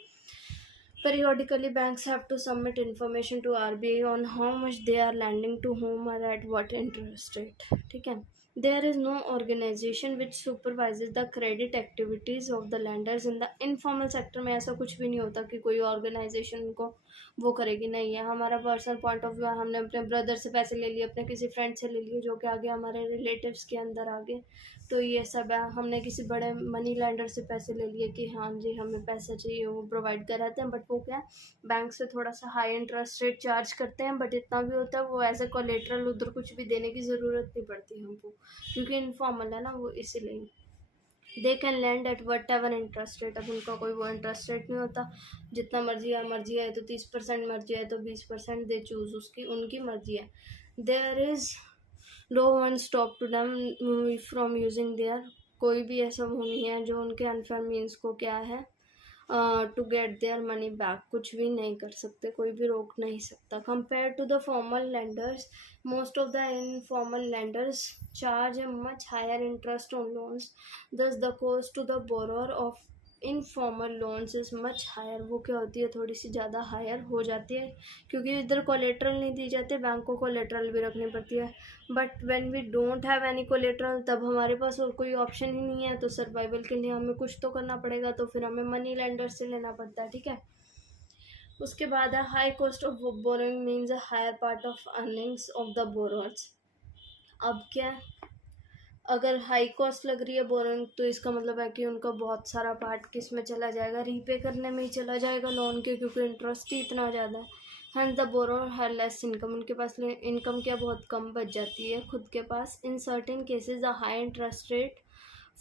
Periodically, banks have to submit information to RBI on how much they are lending to whom or at what interest rate. ठीक है। There is no organization which supervises the credit activities of the lenders in the informal sector में ऐसा कुछ भी नहीं होता कि कोई ऑर्गेनाइजेशन को वो करेगी, नहीं है। हमारा पर्सनल पॉइंट ऑफ व्यू है, हमने अपने ब्रदर से पैसे ले लिए, अपने किसी फ्रेंड से ले लिए जो कि आगे हमारे रिलेटिव्स के अंदर आ गए, तो ये सब है। हमने किसी बड़े मनी लेंडर से पैसे ले लिए कि हाँ जी हमें पैसा चाहिए, वो प्रोवाइड कराते हैं, बट वो क्या बैंक से थोड़ा सा हाई इंटरेस्ट रेट चार्ज करते हैं, बट इतना भी होता है वो एज ए कोलेटरल उधर कुछ भी देने की ज़रूरत नहीं पड़ती हमको, क्योंकि इनफॉर्मल है ना वो, इसीलिए they can land at what ever interest rate. अब उनका कोई वो इंटरेस्ट रेट नहीं होता, जितना मर्जी है तो 30%, मर्जी है तो 20% दे चूज़, उसकी उनकी मर्जी है। There is no one stop to them from using their, कोई भी ऐसा वो नहीं है जो उनके अनफेयर मीन्स को क्या है to get their money back, कुछ भी नहीं कर सकते, कोई भी रोक नहीं सकता। Compare to the formal lenders, most of the informal lenders charge a much higher interest on loans, thus the cost to the borrower of informal loans is much higher. वो क्या होती है, थोड़ी सी ज़्यादा हायर हो जाती है, क्योंकि इधर कोलेट्रल नहीं दी जाती, बैंक को कोलेट्रल भी रखनी पड़ती है। But when we don't have any collateral, तब हमारे पास और कोई ऑप्शन ही नहीं है, तो सर्वाइवल के लिए हमें कुछ तो करना पड़ेगा, तो फिर हमें मनी लेंडर से लेना पड़ता है, ठीक है। उसके बाद है high cost of borrowing means a higher part of earnings of the borrowers. अब क्या अगर हाई कॉस्ट लग रही है बोरोइंग, तो इसका मतलब है कि उनका बहुत सारा पार्ट किस में चला जाएगा, रीपे करने में ही चला जाएगा लोन के, क्योंकि इंटरेस्ट ही इतना ज़्यादा है। Hand the borrower had less income, उनके पास इनकम क्या बहुत कम बच जाती है खुद के पास। In certain cases the high interest rate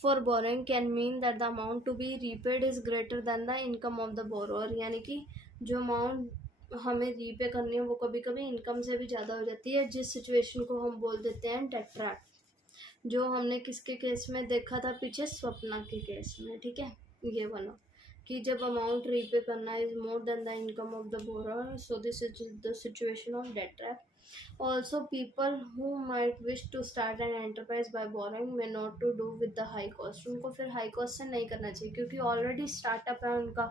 for borrowing can mean that the amount to be repaid is greater than the income of the borrower, यानी कि जो अमाउंट हमें रीपे करनी है वो कभी कभी इनकम से भी ज़्यादा हो जाती है, जिस सिचुएशन को हम बोल देते हैं डेट ट्रैप, जो हमने किसके केस में देखा था पीछे, स्वप्ना के केस में। ठीक है, ये वाला कि जब अमाउंट रीपे करना is more than the income of the borrower, so this is the situation of debt trap. Also, people who might wish to start an enterprise by borrowing may not to do with the high cost, उनको फिर high cost से नहीं करना चाहिए, क्योंकि already startup है उनका।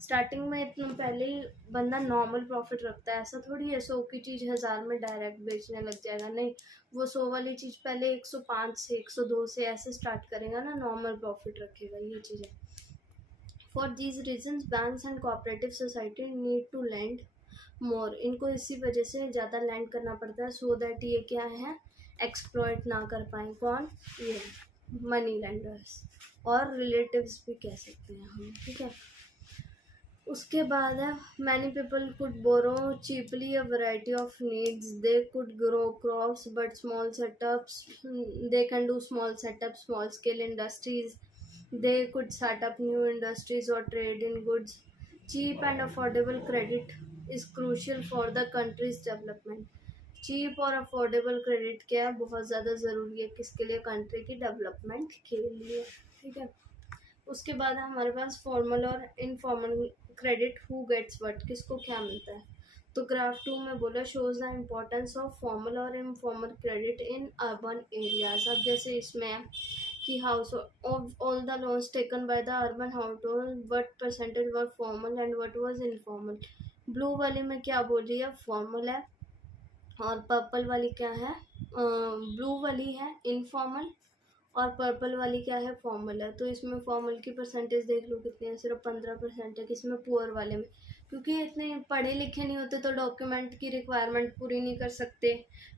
Starting में इतना पहले ही बंदा नॉर्मल प्रॉफिट रखता है, ऐसा थोड़ी है 100 की चीज़ 1000 में डायरेक्ट बेचने लग जाएगा, नहीं। वो 100 वाली चीज़ पहले 105 से 102 से ऐसे स्टार्ट करेगा ना, नॉर्मल प्रॉफिट रखेगा, ये चीज़ है। For these reasons banks and cooperative society need to lend more, इनको इसी वजह से ज़्यादा लैंड करना पड़ता है, सो दैट ये क्या है, एक्सप्लॉइट ना कर पाए। कौन, ये मनी लेंडर्स और रिलेटिव्स भी कह सकते हैं हम। ठीक है, उसके बाद है many people could borrow cheaply a variety of needs, they could grow crops but small setups, they can do small setup small scale industries, they could start up new industries or trade in goods. Cheap and affordable credit is crucial for the country's development. Cheap और affordable credit क्या है, बहुत ज़्यादा ज़रूरी है किसके लिए, country की डेवलपमेंट के लिए। ठीक है, उसके बाद हमारे पास फॉर्मल और informal credit, who gets what, किसको क्या मिलता है। तो ग्राफ 2 में बोला shows the importance of formal और informal credit in urban areas. अब जैसे इसमें है कि house of all the loans taken by the urban household what percentage were formal and what was informal. Blue वाले में क्या बोल रही है, फॉर्मल है, और पर्पल वाली क्या है, ब्लू वाली है इनफॉर्मल, और पर्पल वाली क्या है, फॉर्मल है। तो इसमें फॉर्मल की परसेंटेज देख लो कितनी है, सिर्फ 15% है, किसमें, पुअर वाले में, क्योंकि इतने पढ़े लिखे नहीं होते तो डॉक्यूमेंट की रिक्वायरमेंट पूरी नहीं कर सकते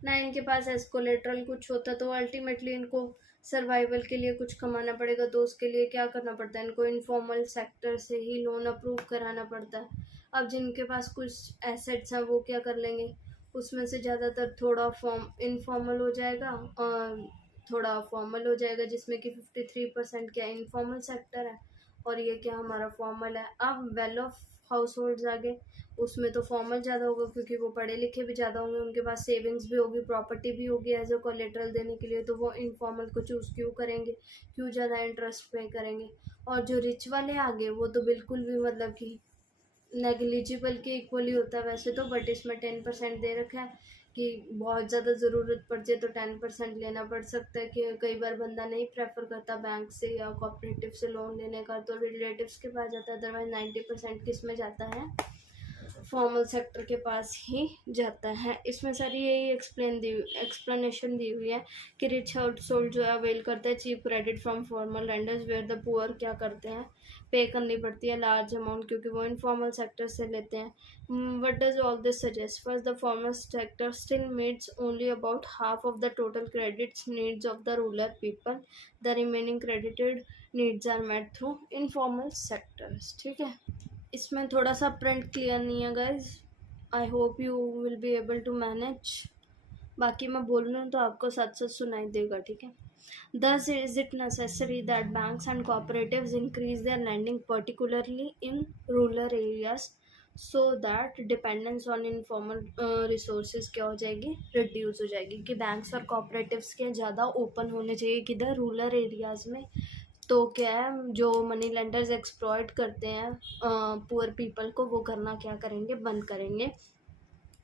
ना, इनके पास एज कोलेट्रल कुछ होता, तो अल्टीमेटली इनको सर्वाइवल के लिए कुछ कमाना पड़ेगा, तो उसके लिए क्या करना पड़ता है, इनको इनफॉर्मल सेक्टर से ही लोन अप्रूव कराना पड़ता है। अब जिनके पास कुछ एसेट्स हैं वो क्या कर लेंगे, उसमें से ज़्यादातर थोड़ा इनफॉर्मल हो जाएगा और थोड़ा फॉर्मल हो जाएगा, जिसमें कि 53% क्या इनफॉर्मल सेक्टर है और ये क्या हमारा फॉर्मल है। अब वेल ऑफ हाउस होल्ड्स आगे, उसमें तो फॉर्मल ज़्यादा होगा क्योंकि वो पढ़े लिखे भी ज़्यादा होंगे, उनके पास सेविंग्स भी होगी, प्रॉपर्टी भी होगी एज अ कोलेटरल देने के लिए, तो वो इनफॉर्मल को चूज़ क्यों करेंगे, क्यों ज़्यादा इंटरेस्ट पे करेंगे। और जो रिच वाले आगे वो तो बिल्कुल भी मतलब कि नेग्लिजिबल के इक्वली होता है वैसे तो, बट इसमें 10% दे रखा है कि बहुत ज़्यादा ज़रूरत पड़ जाए तो 10% लेना पड़ सकता है, कि कई बार बंदा नहीं प्रेफर करता बैंक से या कोऑपरेटिव से लोन लेने का, तो रिलेटिव्स के पास जाता है, अदरवाइज 90% किस में जाता है, फॉर्मल सेक्टर के पास ही जाता है। इसमें सारी यही एक्सप्लेनेशन दी हुई है कि रिच हाउस होल्ड जो है अवेल करते हैं cheap credit from formal lenders, where the poor क्या करते हैं, पे करनी पड़ती है लार्ज अमाउंट, क्योंकि वो इनफॉर्मल सेक्टर से लेते हैं। What does all this suggest, first the formal sector still meets only about half of the total credits needs of the rural people, the remaining credited needs are met through informal sectors. ठीक है, इसमें थोड़ा सा print clear नहीं है guys, I hope you will be able to manage, बाकी मैं बोल रही हूँ तो आपको साथ साथ सुनाई देगा। ठीक है, thus is it necessary that banks and cooperatives increase their lending particularly in rural areas so that dependence on informal resources क्या हो जाएगी, रिड्यूस हो जाएगी, कि बैंक्स और कॉपरेटिव्स के ज़्यादा ओपन होने चाहिए किधर, रूरल एरियाज़ में। तो क्या है, जो मनी लेंडर्स एक्सप्लॉइट करते हैं पुअर पीपल को, वो करना क्या करेंगे, बंद करेंगे।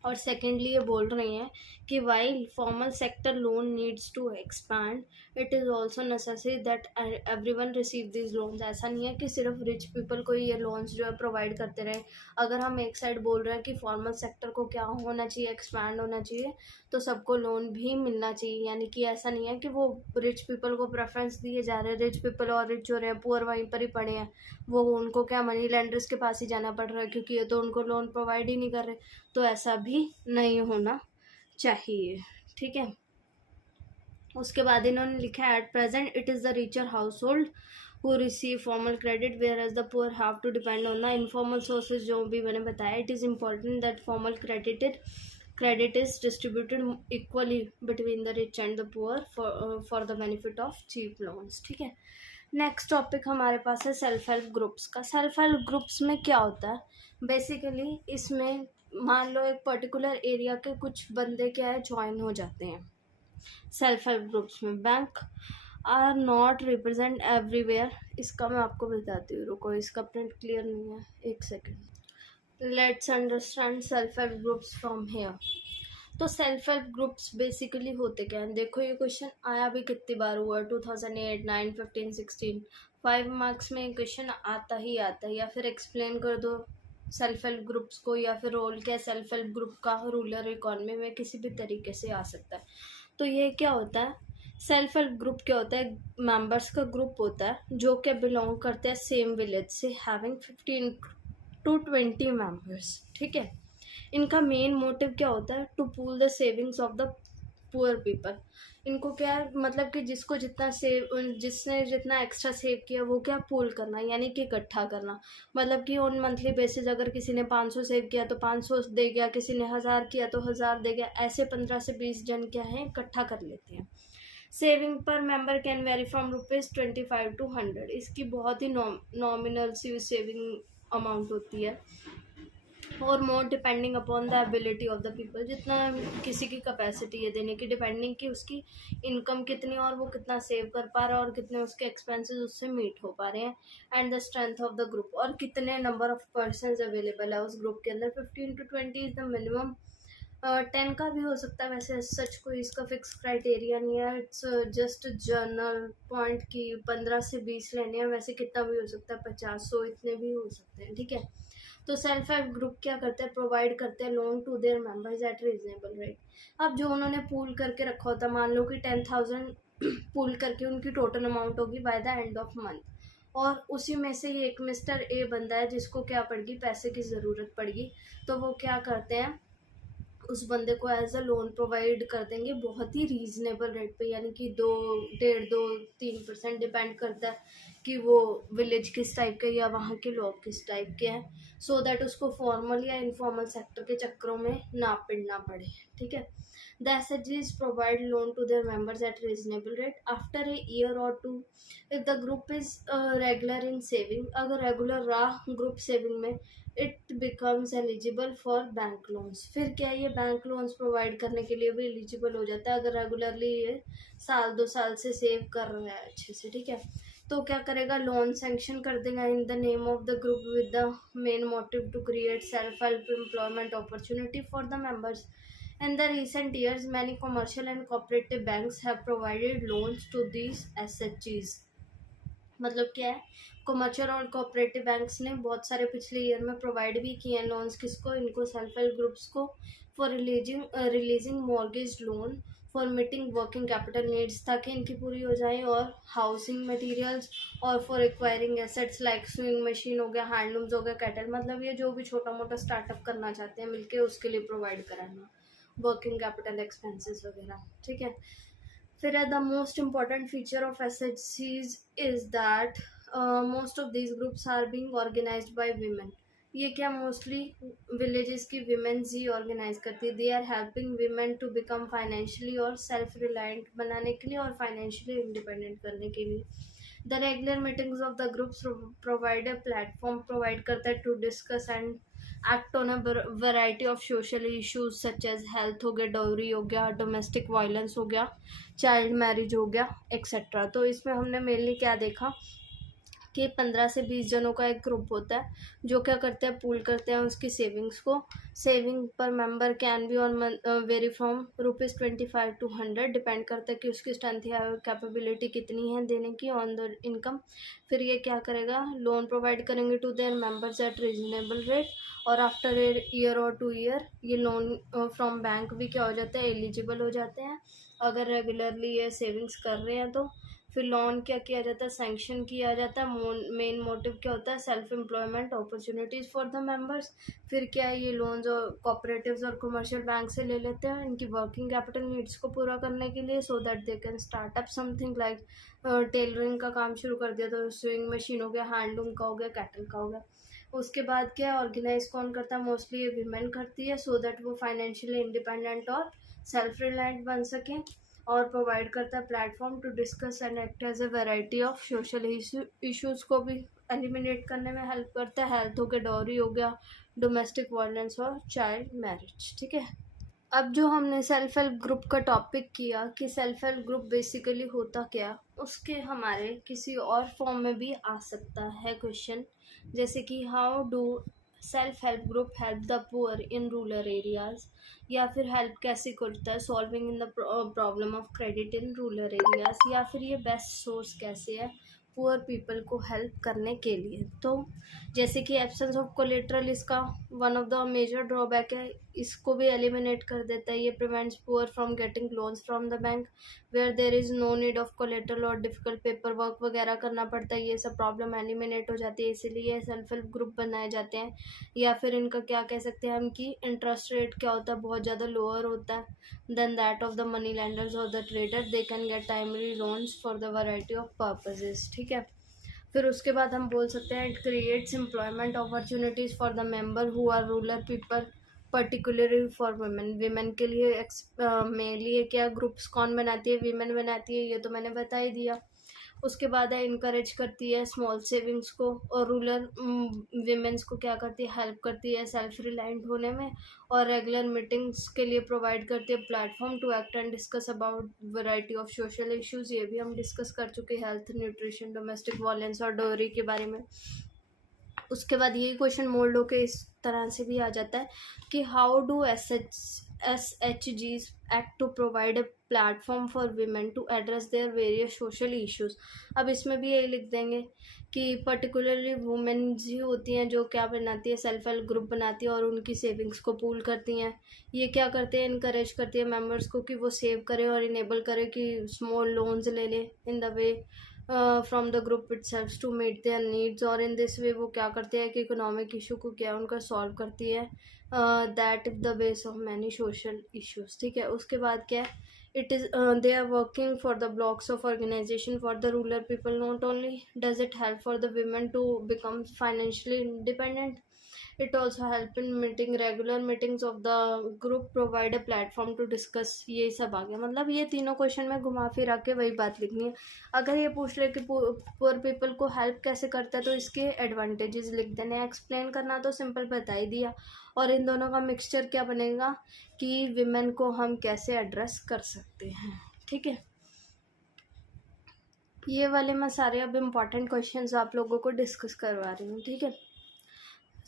और सेकेंडली ये बोल रही हैं कि while formal sector loan needs to expand, it is also necessary that everyone receive this loans. ऐसा नहीं है कि सिर्फ रिच पीपल को ये लोन्स जो है प्रोवाइड करते रहे। अगर हम एक साइड बोल रहे हैं कि फॉर्मल सेक्टर को क्या होना चाहिए, एक्सपैंड होना चाहिए, तो सबको लोन भी मिलना चाहिए। यानी कि ऐसा नहीं है कि वो रिच पीपल को प्रेफरेंस दिए जा रहे हैं, रिच पीपल और रिच हो रहे हैं, पुअर वहीं पर ही पड़े हैं, वो उनको क्या मनी लेंडर्स के पास ही जाना पड़ रहा है क्योंकि ये तो उनको लोन प्रोवाइड ही नहीं कर रहे। तो ऐसा भी नहीं होना चाहिए। ठीक है, उसके बाद इन्होंने लिखा है at present it is the richer household who receive formal credit whereas the poor have to depend on the informal sources. जो भी मैंने बताया, it is important that formal credit is distributed equally between the rich and the poor for the benefit of cheap loans। ठीक है, next topic हमारे पास है self help groups का। सेल्फ हेल्प ग्रुप्स में क्या होता है बेसिकली, इसमें मान लो एक पर्टिकुलर एरिया के कुछ बंदे क्या है ज्वाइन हो जाते हैं सेल्फ हेल्प ग्रुप्स में। Bank are not represent everywhere. इसका मैं आपको बताती हूँ, रुको, इसका प्रिंट क्लियर नहीं है, एक second. Let's understand self help groups from here. तो सेल्फ हेल्प ग्रुप्स बेसिकली होते क्या हैं, देखो ये क्वेश्चन आया भी कितनी बार हुआ है, 2008, 9, 15, 16, 5 मार्क्स में ये क्वेश्चन आता ही आता है। या फिर एक्सप्लेन कर दो सेल्फ हेल्प ग्रुप्स को, या फिर रोल क्या है सेल्फ हेल्प ग्रुप का रूरल इकोनॉमी में, किसी भी तरीके से आ सकता है। तो ये क्या होता है, सेल्फ हेल्प ग्रुप क्या होता है, मेंबर्स का ग्रुप होता है जो कि बिलोंग करते हैं सेम विलेज से, हैविंग 15 to 20 मेंबर्स। ठीक है, इनका मेन मोटिव क्या होता है, to pool the savings of the poor people. इनको क्या है, मतलब कि जिसको जितना सेव, जिसने जितना एक्स्ट्रा सेव किया वो क्या पूल करना, यानी कि इकट्ठा करना। मतलब कि ऑन मंथली बेसिस अगर किसी ने 500 सेव किया तो 500 दे गया, किसी ने 1000 किया तो 1000 दे गया, ऐसे 15 से 20 जन क्या है इकट्ठा कर लेते हैं। सेविंग पर member can vary from ₹25 to 100। इसकी बहुत ही नॉमिनल सी सेविंग अमाउंट होती है, और more depending upon the ability of the people. जितना किसी की कैपेसिटी है देने की, डिपेंडिंग कि उसकी इनकम कितनी और वो कितना सेव कर पा रहा है, और कितने उसके एक्सपेंसेस उससे मीट हो पा रहे हैं, and the strength of the group, और कितने नंबर ऑफ पर्सनस अवेलेबल है उस ग्रुप के अंदर। 15 to 20 इज द मिनिमम। 10 का भी हो सकता है, वैसे सच कोई इसका फिक्स क्राइटेरिया नहीं है, इट्स जस्ट जनरल पॉइंट कि 15 से 20 लेने हैं, वैसे कितना भी हो सकता है, 50, 100 इतने भी हो सकते हैं। ठीक है, तो सेल्फ हेल्प ग्रुप क्या करते हैं, प्रोवाइड करते हैं loan to their members at reasonable rate. अब जो उन्होंने पूल करके रखा होता है, मान लो कि 10,000 पूल करके उनकी टोटल अमाउंट होगी bye the end of month, और उसी में से ये एक मिस्टर ए बंदा है जिसको क्या पड़गी, पैसे की ज़रूरत पड़गी, तो वो क्या करते हैं, उस बंदे को एज अ लोन प्रोवाइड कर देंगे बहुत ही रीजनेबल रेट पे, यानी कि 2, 1.5, 2, 3% डिपेंड करता है कि वो विलेज किस टाइप के या वहाँ के लोग किस टाइप के हैं, सो दैट उसको फॉर्मल या इनफॉर्मल सेक्टर के चक्करों में ना पड़ना पड़े। ठीक है, द एसएचजीज provide loan to their members at reasonable rate after a year और 2 if the group is regular in saving. अगर रेगुलर रहा ग्रुप सेविंग में, it becomes eligible for bank loans. फिर क्या ये बैंक लोन्स प्रोवाइड करने के लिए भी एलिजिबल हो जाता है अगर रेगुलरली ये 1-2 साल से सेव कर रहा है अच्छे से। ठीक है, तो क्या करेगा, लोन सैंक्शन कर देगा in the name of the group with the main motive to create self help employment opportunity for the members. In the recent years, many commercial and cooperative banks have provided loans to these SHGs। मतलब क्या है, commercial और cooperative banks ने बहुत सारे पिछले year में provide भी किए हैं लोन्स, किसको, इनको सेल्फ हेल्प ग्रुप्स को, for releasing mortgage loan for meeting working capital needs, ताकि इनकी पूरी हो जाए, और हाउसिंग मटेरियल्स, और for acquiring assets like swing machine हो गया, हैंडलूम्स हो गया, कैटल, मतलब ये जो भी छोटा मोटा स्टार्टअप करना चाहते हैं मिलके उसके लिए प्रोवाइड कराना, वर्किंग कैपिटल एक्सपेंसेस वगैरह। ठीक है, फिर the most important feature of SHCs is that most of these groups are being organised by women. ये क्या मोस्टली विलेजेस की विमेन्स ही ऑर्गेनाइज करती है। They are helping women to become financially और सेल्फ रिलायंट बनाने के लिए, और फाइनेंशियली इंडिपेंडेंट करने के लिए। The regular meetings of the groups provide a platform, provide करता है to discuss and act on a variety of social issues such as health हो गया, डाउरी हो गया, डोमेस्टिक वायलेंस हो गया, चाइल्ड मैरिज हो गया, एक्सेट्रा। तो इसमें हमने मेनली क्या देखा कि 15 से 20 जनों का एक ग्रुप होता है जो क्या करते हैं, पूल करते हैं उसकी सेविंग्स को। सेविंग पर member can be on very from ₹25 to 100, depend करता है कि उसकी स्ट्रेंथ या कैपेबिलिटी कितनी है देने की ऑन द इनकम। फिर ये क्या करेगा, लोन प्रोवाइड करेंगे to their members at reasonable rate, और आफ्टर ए ईयर और 2 ईयर ये लोन फ्रॉम बैंक भी क्या हो जाता है, एलिजिबल हो जाते हैं अगर रेगुलरली ये सेविंग्स कर रहे हैं तो। फिर लोन क्या किया जाता है, सैंक्शन किया जाता है। मेन मोटिव क्या होता है, self employment opportunities for the members. फिर क्या है, ये लोन्स और कोऑपरेटिव्स और कमर्शियल बैंक से ले लेते हैं इनकी वर्किंग कैपिटल नीड्स को पूरा करने के लिए, so that they can start up something like tailoring का काम शुरू कर दिया तो स्विंग मशीन हो गया, हैंडलूम का हो गया, कैटल का हो गया। उसके बाद क्या, ऑर्गेनाइज कौन करता है, मोस्टली ये वीमेन करती है, सो दैट वो फाइनेंशियली इंडिपेंडेंट और सेल्फ रिलायंट बन सकें। और प्रोवाइड करता है platform to discuss and act as a variety of social issues को भी एलिमिनेट करने में हेल्प करता है। हेल्थ हो गया, डॉरी हो गया, डोमेस्टिक वायलेंस और चाइल्ड मैरिज। ठीक है, अब जो हमने सेल्फ हेल्प ग्रुप का टॉपिक किया कि सेल्फ हेल्प ग्रुप बेसिकली होता क्या, उसके हमारे किसी और फॉर्म में भी आ सकता है क्वेश्चन, जैसे कि how do self help group help the poor in rural areas, या फिर हेल्प कैसे करता है solving in the problem of credit in rural areas, या फिर ये बेस्ट सोर्स कैसे है पुअर पीपल को हेल्प करने के लिए। तो जैसे कि एब्सेंस ऑफ कोलेट्रल इसका one of the major drawback है, इसको भी एलिमिनेट कर देता है। ये prevents poor from getting loans from the bank where there is no need of collateral और डिफिकल्ट पेपर वर्क वगैरह करना पड़ता है, ये सब प्रॉब्लम एलिमिनेट हो जाती है, इसीलिए सेल्फ हेल्प ग्रुप बनाए जाते हैं। या फिर इनका क्या कह सकते हैं हम कि इंटरेस्ट रेट क्या होता है, बहुत ज़्यादा लोअर होता है then that of the money lenders और the trader, they can get timely loans for the variety of purposes. ठीक है, फिर उसके बाद हम बोल सकते हैं it creates employment opportunities for the member who are rural people particularly for women. Women के लिए मेनली क्या ग्रुप्स कौन बनाती है, विमेन बनाती है, ये तो मैंने बता ही दिया। उसके बाद है इनकरेज करती है स्मॉल सेविंग्स को, और रूरल विमेंस को क्या करती है, हेल्प करती है सेल्फ रिलायंट होने में, और रेगुलर मीटिंग्स के लिए प्रोवाइड करती है platform to act and discuss about variety of social issues, ये भी हम डिस्कस कर चुके हैं, हेल्थ, न्यूट्रिशन, डोमेस्टिक वायलेंस और डोरी के बारे में। उसके बाद यही क्वेश्चन मोल्ड होके इस तरह से भी आ जाता है कि how do SHGs act to provide a platform for women to address their various social issues. अब इसमें भी यही लिख देंगे कि पर्टिकुलरली वुमेन ही होती हैं जो क्या बनाती है, सेल्फ हेल्प ग्रुप बनाती है और उनकी सेविंग्स को पूल करती हैं। ये क्या करते हैं, इनकरेज करती है मेंबर्स को कि वो सेव करें और इनेबल करें कि स्मॉल लोन्स ले लें in the way from the group itself to meet their needs. और इन दिस वे वो क्या करते हैं कि इकोनॉमिक इशू को क्या उनका सॉल्व करती है, that is the base of many social issues. ठीक है, उसके बाद क्या है, it is they are working for the blocks of organization for the rural people. Not only does it help for the women to become financially independent, it also help in meeting regular meetings of the group, provide a platform to discuss। ये सब आ गया, मतलब ये तीनों question में घुमा फिरा के वही बात लिखनी है। अगर ये पूछ रहे कि पुअर पीपल को हेल्प कैसे करता है तो इसके एडवांटेजेस लिख देने हैं। एक्सप्लेन करना तो सिंपल बता ही दिया, और इन दोनों का मिक्सचर क्या बनेगा कि विमेन को हम कैसे एड्रेस कर सकते हैं। ठीक है, ये वाले मैं सारे अब इम्पॉर्टेंट क्वेश्चंस आप लोगों को डिस्कस करवा रही हूँ। ठीक है,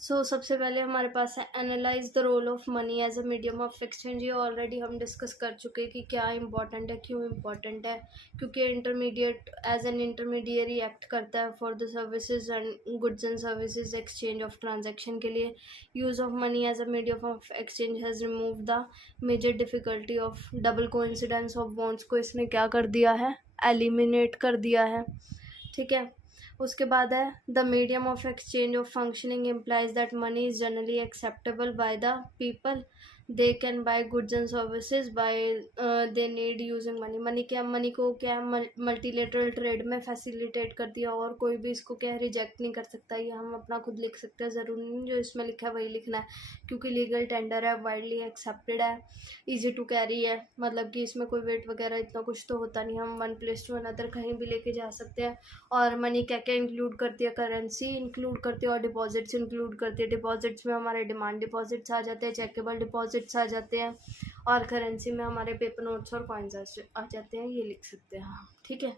सबसे पहले हमारे पास है analyse the role of money as a medium of exchange. ये ऑलरेडी हम डिस्कस कर चुके हैं कि क्या इंपॉर्टेंट है, क्यों इंपॉर्टेंट है, क्योंकि intermediate as an intermediary act करता है for the services and goods and services exchange of transaction के लिए। Use of money as a medium of exchange has remove the major difficulty of double coincidence of bonds को इसने क्या कर दिया है, एलिमिनेट कर दिया है। ठीक है, उसके बाद है the medium of exchange of functioning implies that money is generally acceptable by the people, they can buy goods and services by they need using money. Money को क्या मल्टीलेटरल ट्रेड में फैसिलिटेट करती है, और कोई भी इसको क्या रिजेक्ट नहीं कर सकता। ये हम अपना खुद लिख सकते हैं, ज़रूरी नहीं जो इसमें लिखा है वही लिखना है, क्योंकि लीगल टेंडर है, वाइडली एक्सेप्टेड है, ईजी टू कैरी है, मतलब कि इसमें कोई वेट वगैरह इतना कुछ तो होता नहीं, हम वन प्लेस टू अनदर कहीं भी लेके जा सकते हैं। और मनी क्या क्या इंक्लूड करती है, करेंसी इंक्लूड करती है और डिपॉजिट्स इंक्लूड करती है। डिपॉजिट्स में हमारे डिमांड डिपॉजिट्स आ जाते हैं, चेकेबल डिपॉजिट्स आ जाते हैं, और करेंसी में हमारे पेपर नोट्स और कॉइन्स आ जाते हैं, ये लिख सकते हैं हम। ठीक है,